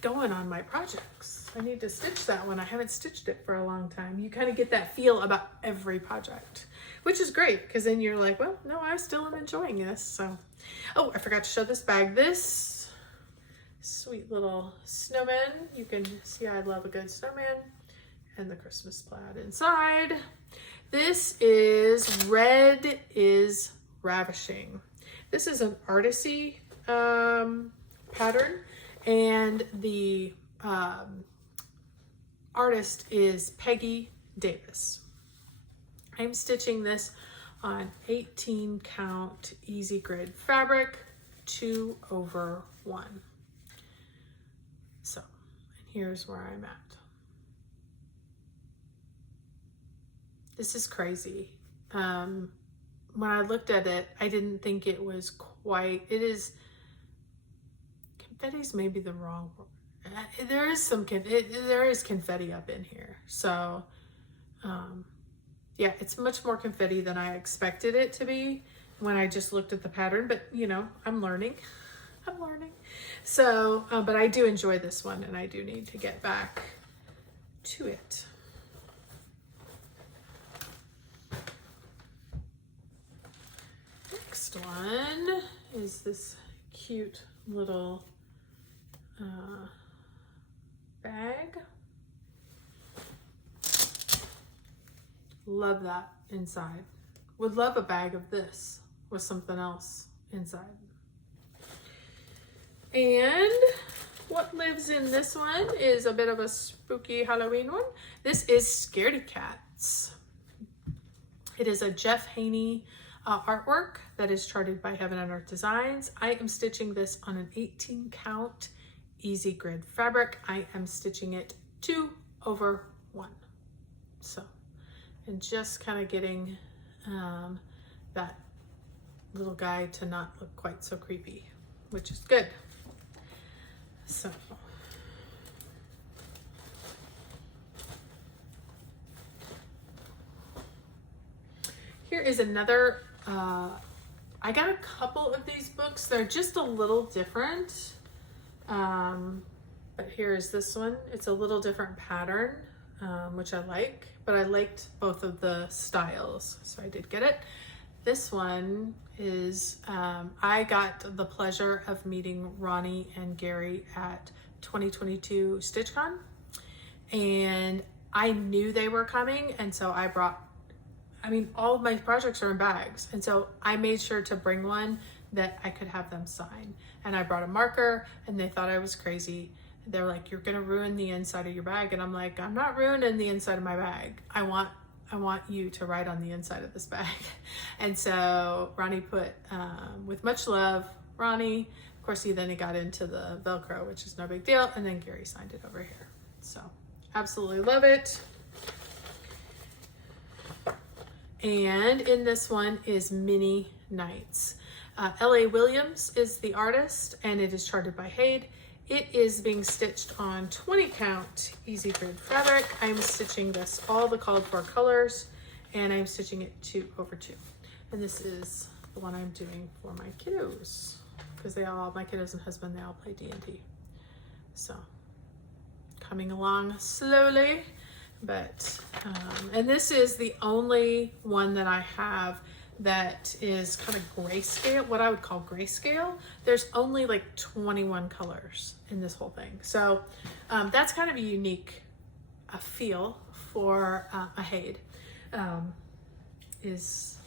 going on my projects. I need to stitch that one. I haven't stitched it for a long time. You kind of get that feel about every project, which is great because then you're like, well, no, I still am enjoying this. So, oh, I forgot to show this bag. This sweet little snowman. You can see I love a good snowman, and the Christmas plaid inside. This is Red is Ravishing. This is an artisy pattern, and the artist is Peggy Davis. I'm stitching this on 18 count easy grid fabric, 2/1. So, and here's where I'm at. This is crazy. When I looked at it, I didn't think it was quite, it is, confetti's maybe the wrong word. There is some, there is confetti up in here. So, yeah, it's much more confetti than I expected it to be when I just looked at the pattern, but you know, I'm learning. So, but I do enjoy this one and I do need to get back to it. Next one is this cute little bag. Love that inside. Would love a bag of this with something else inside. And what lives in this one is a bit of a spooky Halloween one. This is Scaredy Cats. It is a Jeff Haney artwork that is charted by Heaven and Earth Designs. I am stitching this on an 18 count easy grid fabric. I am stitching it 2/1. So, and just kind of getting that little guy to not look quite so creepy, which is good. So, here is another, I got a couple of these books. They're just a little different, but here is this one. It's a little different pattern, which I like, but I liked both of the styles, so I did get it. This one is, I got the pleasure of meeting Ronnie and Gary at 2022 StitchCon, and I knew they were coming, and so I brought, I mean, all of my projects are in bags, and so I made sure to bring one that I could have them sign. And I brought a marker, and they thought I was crazy. They're like, you're gonna ruin the inside of your bag. And I'm like, I'm not ruining the inside of my bag. I want you to write on the inside of this bag. And so Ronnie put, with much love, Ronnie, of course, he got into the Velcro, which is no big deal. And then Gary signed it over here. So absolutely love it. And in this one is Mini Nights. L.A. Williams is the artist, and it is charted by Hayde. It is being stitched on 20 count easy grid fabric. I'm stitching this all the called for colors, and I'm stitching it 2/2. And this is the one I'm doing for my kiddos, because my kiddos and husband, they all play D&D. So coming along slowly. But, and this is the only one that I have that is kind of grayscale, what I would call grayscale. There's only like 21 colors in this whole thing. So that's kind of a unique feel for a Hayde, is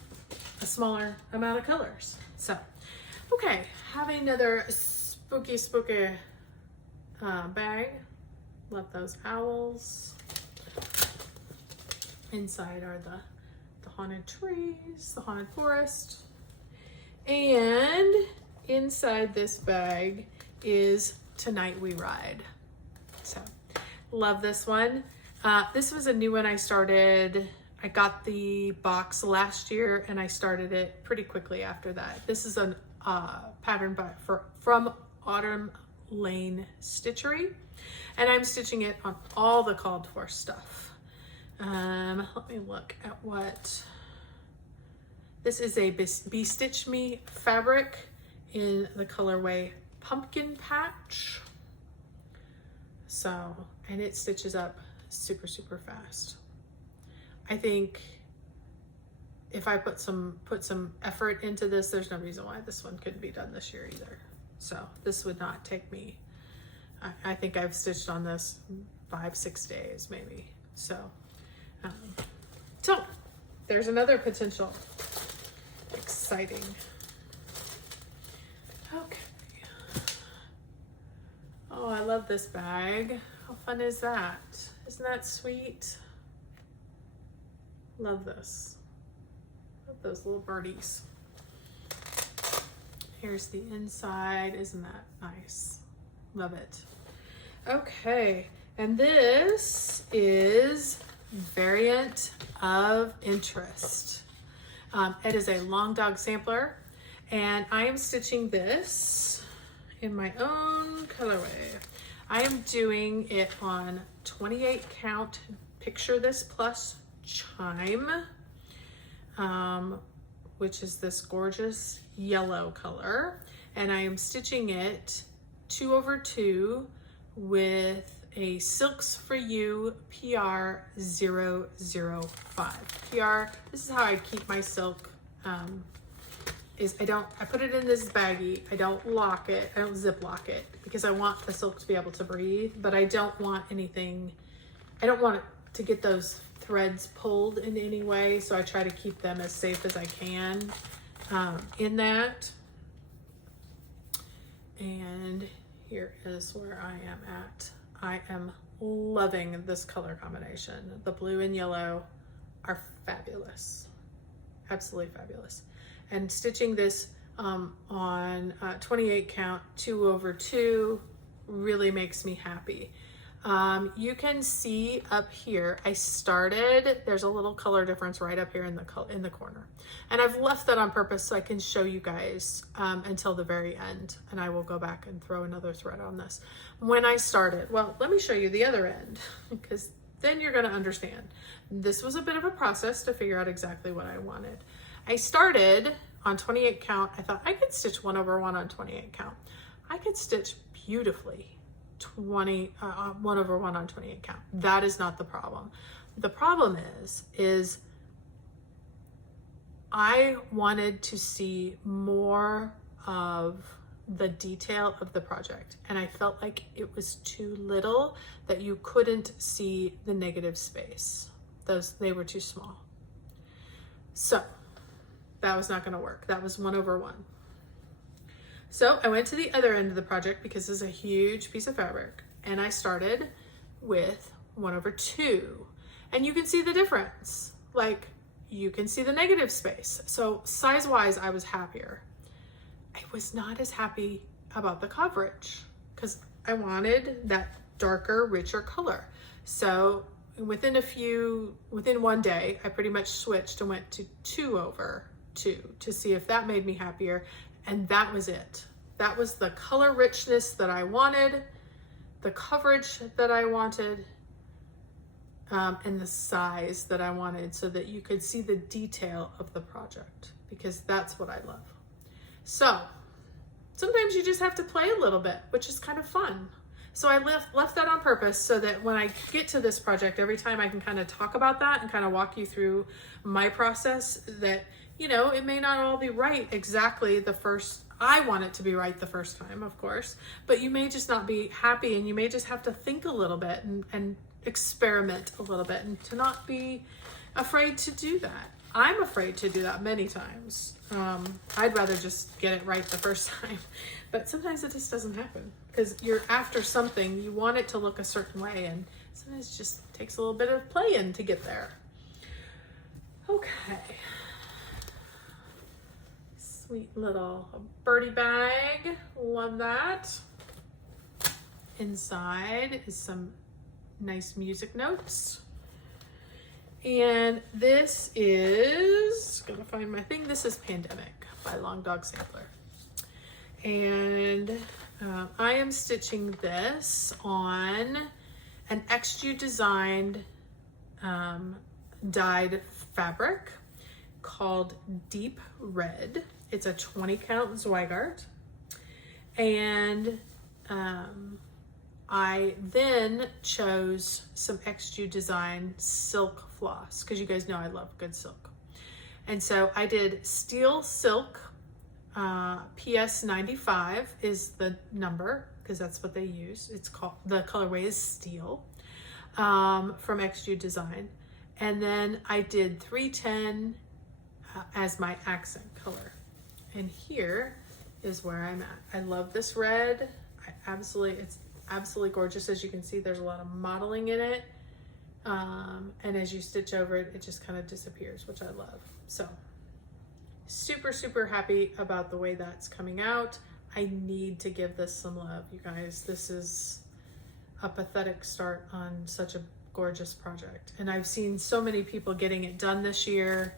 a smaller amount of colors. So, okay, having another spooky bag. Love those owls. Inside are the haunted trees, the haunted forest. And inside this bag is Tonight We Ride. So, love this one. This was a new one I started. I got the box last year and I started it pretty quickly after that. This is a pattern from Autumn Lane Stitchery, and I'm stitching it on all the called for stuff. Let me look at what this is. A Be Stitch Me fabric in the colorway Pumpkin Patch. So, and it stitches up super fast. I think if I put some effort into this, there's no reason why this one couldn't be done this year either. So this would not take me, I think I've stitched on this 5-6 days maybe. So, so there's another potential exciting. Okay. Oh, I love this bag. How fun is that? Isn't that sweet? Love this. Love those little birdies. Here's the inside. Isn't that nice? Love it. Okay, and this is Variant of Interest. It is a long dog sampler, and I am stitching this in my own colorway. I am doing it on 28 count Picture This Plus Chime, which is this gorgeous yellow color, and I am stitching it 2/2 with a Silks for You PR 005. PR, this is how I keep my silk, I put it in this baggie, I don't lock it, I don't zip lock it, because I want the silk to be able to breathe, but I don't want anything, I don't want it to get those threads pulled in any way, so I try to keep them as safe as I can in that. And here is where I am at. I am loving this color combination. The blue and yellow are fabulous, absolutely fabulous. And stitching this on 28 count 2/2 really makes me happy. You can see up here, I started, there's a little color difference right up here in the corner. And I've left that on purpose so I can show you guys until the very end. And I will go back and throw another thread on this. When I started, well, let me show you the other end, because then you're gonna understand. This was a bit of a process to figure out exactly what I wanted. I started on 28 count. I thought I could stitch 1/1 on 28 count. I could stitch beautifully 1/1 on 28 count. That is not the problem. The problem is I wanted to see more of the detail of the project, and I felt like it was too little, that you couldn't see the negative space. They were too small. So that was not going to work. That was 1/1. So I went to the other end of the project because this is a huge piece of fabric, and I started with 1/2, and you can see the difference. Like, you can see the negative space. So size wise, I was happier. I was not as happy about the coverage because I wanted that darker, richer color. So within one day, I pretty much switched and went to 2/2 to see if that made me happier. And that was it. That was the color richness that I wanted, the coverage that I wanted, and the size that I wanted, so that you could see the detail of the project, because that's what I love. So sometimes you just have to play a little bit, which is kind of fun. So I left that on purpose so that when I get to this project, every time I can kind of talk about that and kind of walk you through my process, that, you know, it may not all be right exactly the first, I want it to be right the first time, of course, but you may just not be happy, and you may just have to think a little bit and experiment a little bit, and to not be afraid to do that. I'm afraid to do that many times. I'd rather just get it right the first time, but sometimes it just doesn't happen because you're after something, you want it to look a certain way, and sometimes it just takes a little bit of playing to get there. Okay. Sweet little birdie bag. Love that. Inside is some nice music notes. And this is, gonna find my thing. This is Pandemic by Long Dog Sampler. And I am stitching this on an XU designed dyed fabric called Deep Red. It's a 20 count Zweigart. And I then chose some XU design silk floss because you guys know I love good silk. And so I did steel silk, PS 95 is the number because that's what they use. It's called, the colorway is steel, from XU design. And then I did 310 as my accent color. And here is where I'm at. I love this red. It's absolutely gorgeous. As you can see, there's a lot of modeling in it. And as you stitch over it, it just kind of disappears, which I love. So super, super happy about the way that's coming out. I need to give this some love, you guys. This is a pathetic start on such a gorgeous project. And I've seen so many people getting it done this year.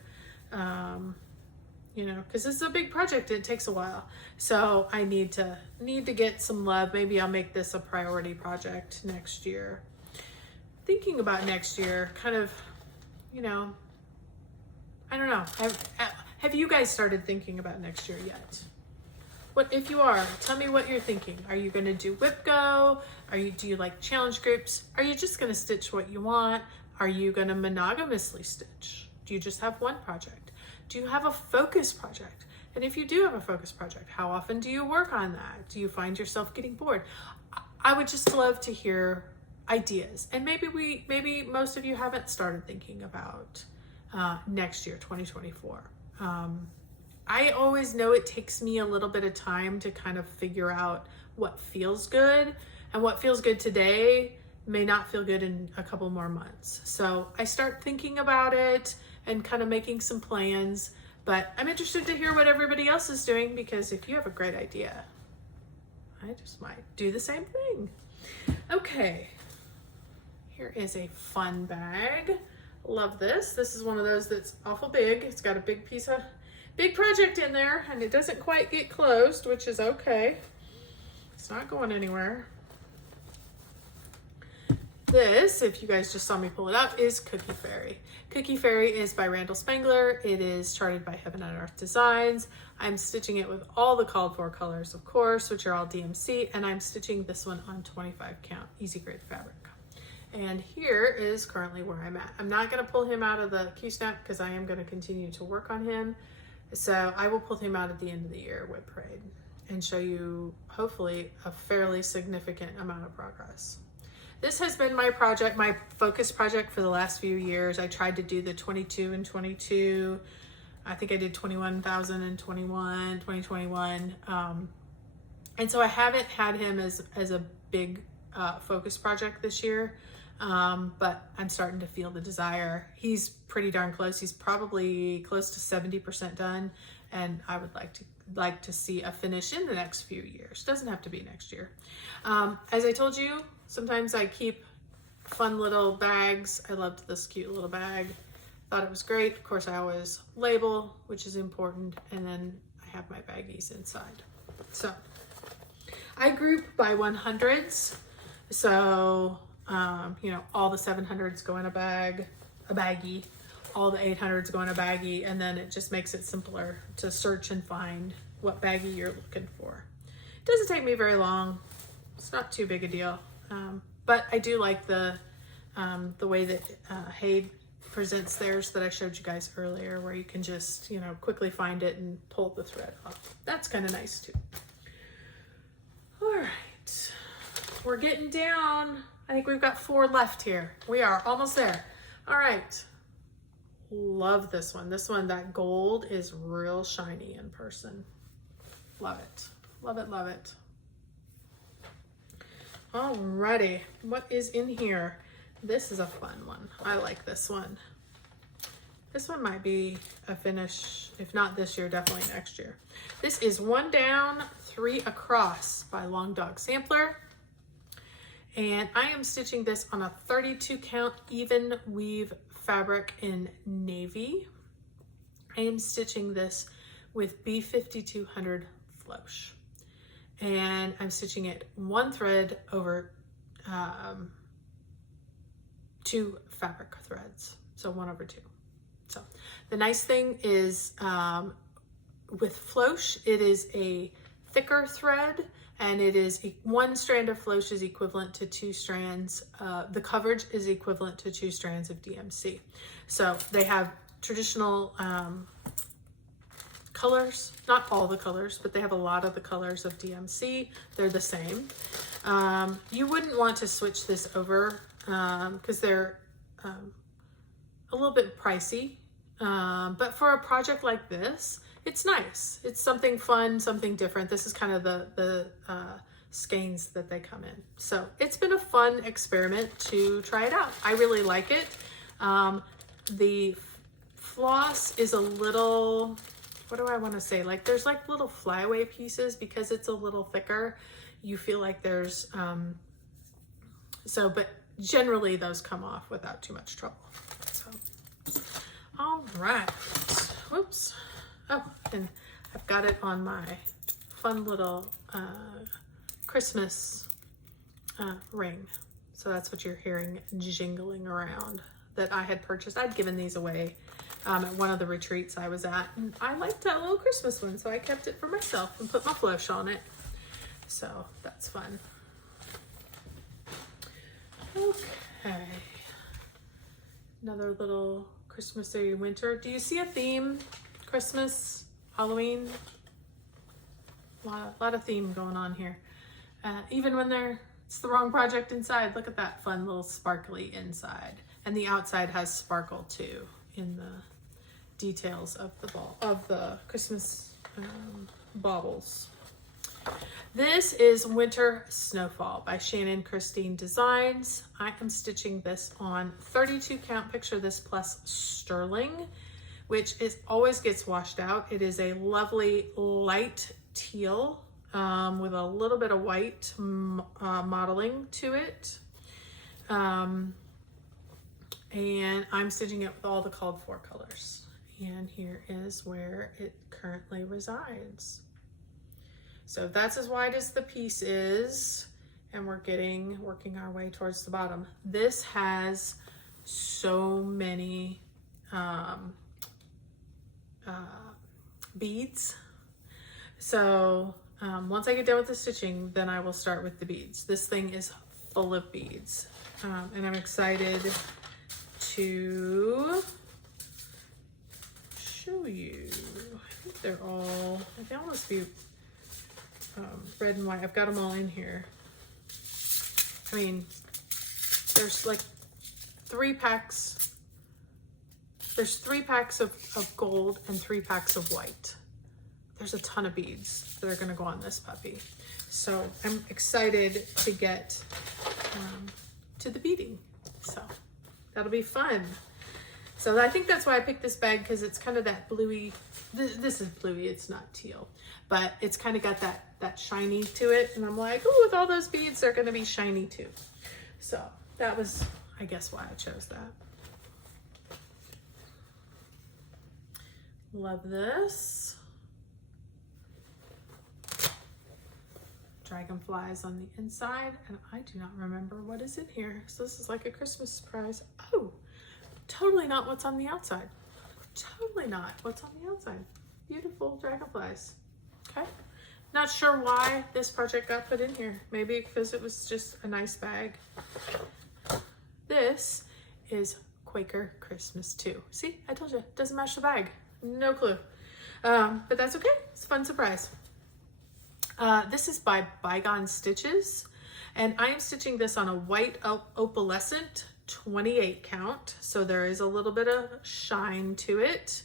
You know, because this is a big project, it takes a while. So I need to get some love. Maybe I'll make this a priority project next year. Thinking about next year, kind of, you know, I don't know. Have you guys started thinking about next year yet? What if you are? Tell me what you're thinking. Are you going to do WIP Go? Do you like challenge groups? Are you just going to stitch what you want? Are you going to monogamously stitch? Do you just have one project? Do you have a focus project? And if you do have a focus project, how often do you work on that? Do you find yourself getting bored? I would just love to hear ideas. And maybe most of you haven't started thinking about next year, 2024. I always know it takes me a little bit of time to kind of figure out what feels good, and what feels good today may not feel good in a couple more months. So I start thinking about it and kind of making some plans, but I'm interested to hear what everybody else is doing, because if you have a great idea, I just might do the same thing. Okay, here is a fun bag. Love this. This is one of those that's awful big. It's got a big project in there, and it doesn't quite get closed, which is okay. It's not going anywhere. This, if you guys just saw me pull it up, is Cookie Fairy. Cookie Fairy is by Randall Spangler. It is charted by Heaven and Earth Designs. I'm stitching it with all the called for colors, of course, which are all DMC, and I'm stitching this one on 25 count easy grade fabric. And here is currently where I'm at. I'm not going to pull him out of the Q-Snap because I am going to continue to work on him. So I will pull him out at the end of the year WIP Parade and show you hopefully a fairly significant amount of progress. This has been my project, my focus project for the last few years. I tried to do the 22 and 22. I think I did 21,000 and 2021. And so I haven't had him as a big focus project this year, but I'm starting to feel the desire. He's pretty darn close. He's probably close to 70% done, and I would like to see a finish in the next few years. Doesn't have to be next year. As I told you, sometimes I keep fun little bags. I loved this cute little bag. Thought it was great. Of course, I always label, which is important, and then I have my baggies inside. So I group by 100s. So, you know, all the 700s go in a baggie, all the 800s go in a baggie, and then it just makes it simpler to search and find what baggie you're looking for. It doesn't take me very long. It's not too big a deal. But I do like the way that Hayde presents theirs that I showed you guys earlier, where you can just, you know, quickly find it and pull the thread off. That's kind of nice too. All right, we're getting down. I think we've got 4 left here. We are almost there. All right, love this one. This one, that gold is real shiny in person. Love it. Love it, love it. Alrighty, what is in here? This is a fun one. I like this one. This one might be a finish, if not this year, definitely next year. This is 1 Down, 3 Across by Long Dog Sampler. And I am stitching this on a 32 count even weave fabric in navy. I am stitching this with B5200 Flosh. And I'm stitching it 1 thread over 2 fabric threads. So 1 over 2. So the nice thing is with Flosh, it is a thicker thread, and it is 1 strand of Flosh is equivalent to 2 strands. The coverage is equivalent to 2 strands of DMC. So they have traditional colors, not all the colors, but they have a lot of the colors of DMC. They're the same. You wouldn't want to switch this over because they're a little bit pricey. But for a project like this, it's nice. It's something fun, something different. This is kind of the skeins that they come in. So it's been a fun experiment to try it out. I really like it. The floss is a little, what do I want to say? Like there's like little flyaway pieces because it's a little thicker. You feel like there's, but generally those come off without too much trouble. So, all right. Whoops. Oh, and I've got it on my fun little Christmas ring. So that's what you're hearing jingling around that I had purchased. I'd given these away at one of the retreats I was at, and I liked that little Christmas one, so I kept it for myself and put my Flosh on it. So that's fun. Okay. Another little Christmassy winter. Do you see a theme? Christmas, Halloween, a lot of theme going on here. Even when it's the wrong project inside, look at that fun little sparkly inside. And the outside has sparkle too in the details of the Christmas baubles. This is Winter Snowfall by Shannon Christine Designs. I am stitching this on 32 count, picture this plus sterling, which always gets washed out. It is a lovely light teal with a little bit of white modeling to it. And I'm stitching it with all the called for colors. And here is where it currently resides. So that's as wide as the piece is, and we're working our way towards the bottom. This has so many beads. So once I get done with the stitching, then I will start with the beads. This thing is full of beads, and I'm excited to show you. I think they all must be red and white. I've got them all in here. I mean, there's like 3 packs. There's 3 packs of gold and 3 packs of white. There's a ton of beads that are gonna go on this puppy. So I'm excited to get to the beading. So that'll be fun. So I think that's why I picked this bag, because it's kind of that bluey, this is bluey, it's not teal, but it's kind of got that shiny to it. And I'm like, oh, with all those beads, they're gonna be shiny too. So that was, I guess, why I chose that. Love this. Dragonflies on the inside, and I do not remember what is in here. So this is like a Christmas surprise. Oh, totally not what's on the outside. Totally not what's on the outside. Beautiful dragonflies. Okay. Not sure why this project got put in here. Maybe because it was just a nice bag. This is Quaker Christmas too. See, I told you, it doesn't match the bag. No clue. But that's okay. It's a fun surprise. This is by Bygone Stitches, and I am stitching this on a white opalescent 28 count, so there is a little bit of shine to it.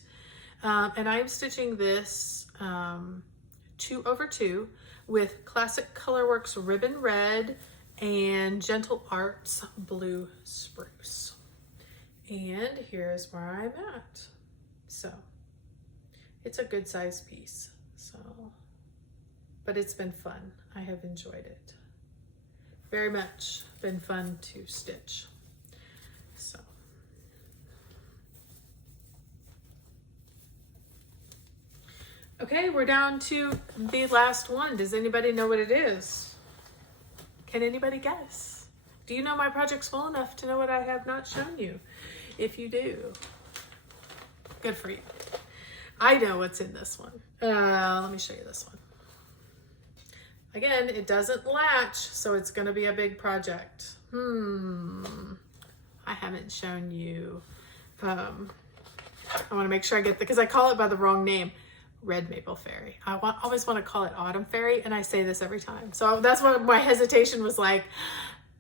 And I'm stitching this 2/2 with Classic Colorworks Ribbon Red and Gentle Arts Blue Spruce. And here's where I'm at. So it's a good size piece. So, but it's been fun. I have enjoyed it. Very much been fun to stitch. So. Okay, we're down to the last one. Does anybody know what it is? Can anybody guess? Do you know my project's full enough to know what I have not shown you? If you do, good for you. I know what's in this one. Let me show you this one. Again, it doesn't latch, so it's going to be a big project. I haven't shown you. I want to make sure I get because I call it by the wrong name. Red Maple Fairy. I always want to call it Autumn Fairy, and I say this every time. So that's what my hesitation was like.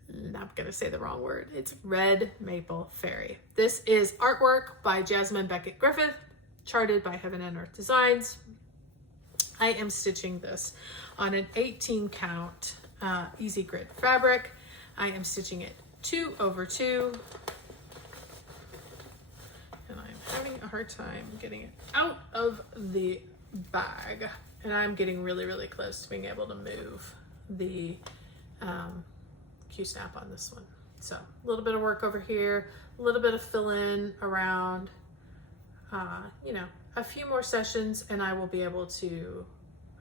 I'm going to say the wrong word. It's Red Maple Fairy. This is artwork by Jasmine Beckett Griffith, charted by Heaven and Earth Designs. I am stitching this on an 18 count easy grid fabric. I am stitching it 2/2. And I'm having a hard time getting it out of the bag. And I'm getting really, really close to being able to move the Q-snap on this one. So a little bit of work over here, a little bit of fill in around, you know, a few more sessions and I will be able to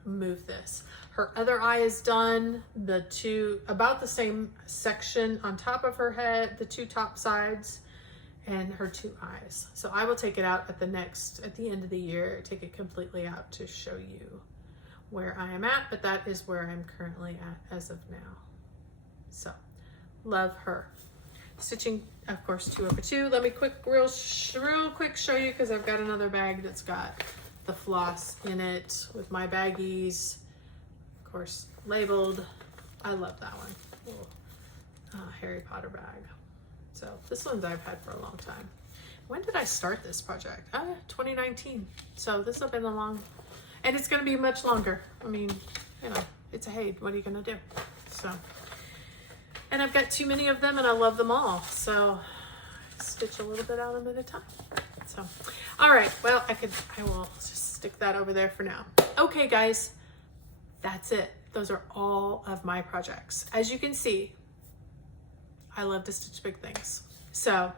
move this. Her other eye is done, the two, about the same section on top of her head, the two top sides and her two eyes. So I will take it out at the end of the year, take it completely out to show you where I am at, but that is where I'm currently at as of now. So love her. Stitching, of course, 2/2. Let me real quick show you because I've got another bag that's got the floss in it with my baggies, of course, labeled. I love that one. Little Harry Potter bag. So this one's I've had for a long time. When did I start this project? 2019. So this has been a long, and it's going to be much longer. I mean, you know, it's a Haid. What are you going to do? So, and I've got too many of them and I love them all. So I stitch a little bit out of them at a time. So, all right, well, I will just stick that over there for now. Okay, guys, that's it. Those are all of my projects. As you can see, I love to stitch big things. So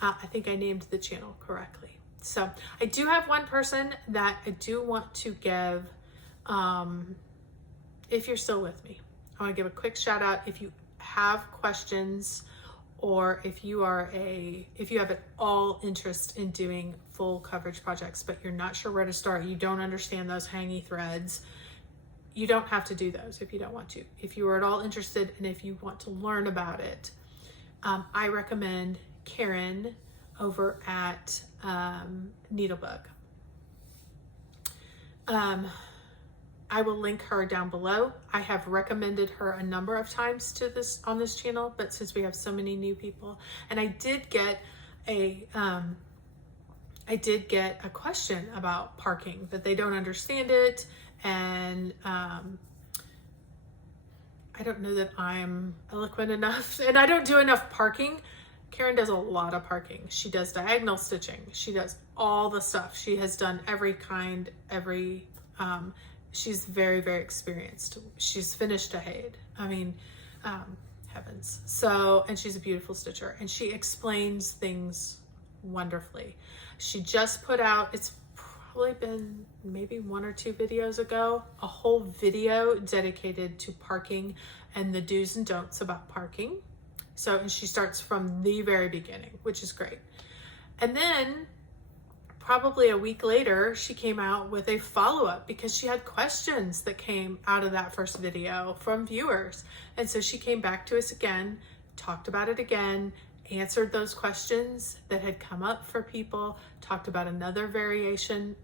I think I named the channel correctly. So I do have one person that I do want to give, if you're still with me, I want to give a quick shout out. If you have questions or if you have at all interest in doing full coverage projects, but you're not sure where to start, you don't understand those hangy threads, you don't have to do those if you don't want to. If you are at all interested and if you want to learn about it, I recommend Karen over at Needlebug. I will link her down below. I have recommended her a number of times on this channel, but since we have so many new people, and I did get a question about parking, that they don't understand it, and I don't know that I'm eloquent enough, and I don't do enough parking. Karen does a lot of parking. She does diagonal stitching. She does all the stuff. She has done every kind, she's very, very experienced. She's finished a Haid. I mean, heavens. So, and she's a beautiful stitcher and she explains things wonderfully. She just put out, it's probably been maybe 1 or 2 videos ago, a whole video dedicated to parking and the do's and don'ts about parking. So, and she starts from the very beginning, which is great. And then probably a week later, she came out with a follow-up because she had questions that came out of that first video from viewers. And so she came back to us again, talked about it again, answered those questions that had come up for people, talked about another variation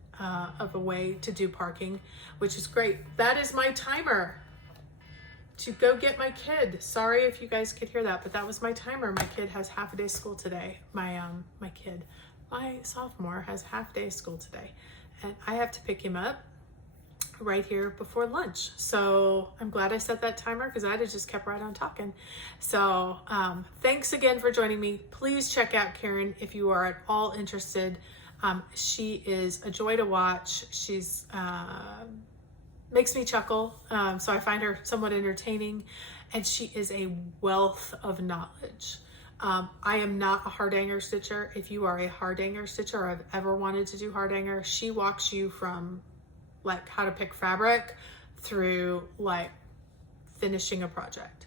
of a way to do parking, which is great. That is my timer. to go get my kid. Sorry if you guys could hear that, but that was my timer. My kid has half a day school today. My sophomore has half day school today, and I have to pick him up right here before lunch. So I'm glad I set that timer because I'd have just kept right on talking. So thanks again for joining me. Please check out Karen if you are at all interested. She is a joy to watch. She's makes me chuckle, so I find her somewhat entertaining, and she is a wealth of knowledge. I am not a hardanger stitcher. If you are a hardanger stitcher or have ever wanted to do hardanger, she walks you from like how to pick fabric through like finishing a project.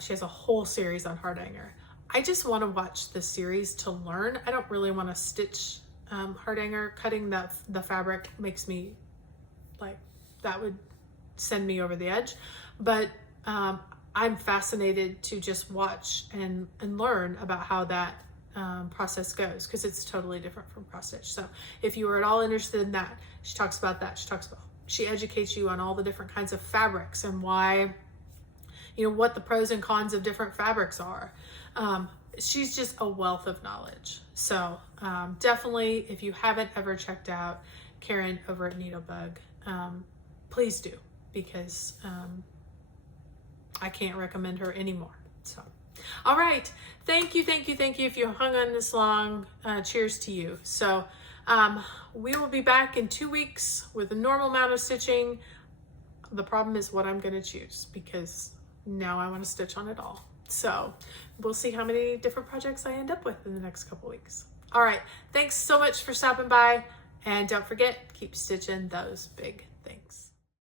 She has a whole series on hardanger. I just want to watch the series to learn. I don't really want to stitch hardanger. Cutting the fabric makes me like, that would send me over the edge. But I'm fascinated to just watch and learn about how that process goes, because it's totally different from cross stitch. So if you are at all interested in that, she talks about that. She educates you on all the different kinds of fabrics and why, you know, what the pros and cons of different fabrics are. She's just a wealth of knowledge. So definitely, if you haven't ever checked out Karen over at Needlebug, please do, because I can't recommend her anymore. So, all right. Thank you. If you hung on this long, cheers to you. So we will be back in 2 weeks with a normal amount of stitching. The problem is what I'm going to choose, because now I want to stitch on it all. So we'll see how many different projects I end up with in the next couple weeks. All right. Thanks so much for stopping by. And don't forget, keep stitching those big things.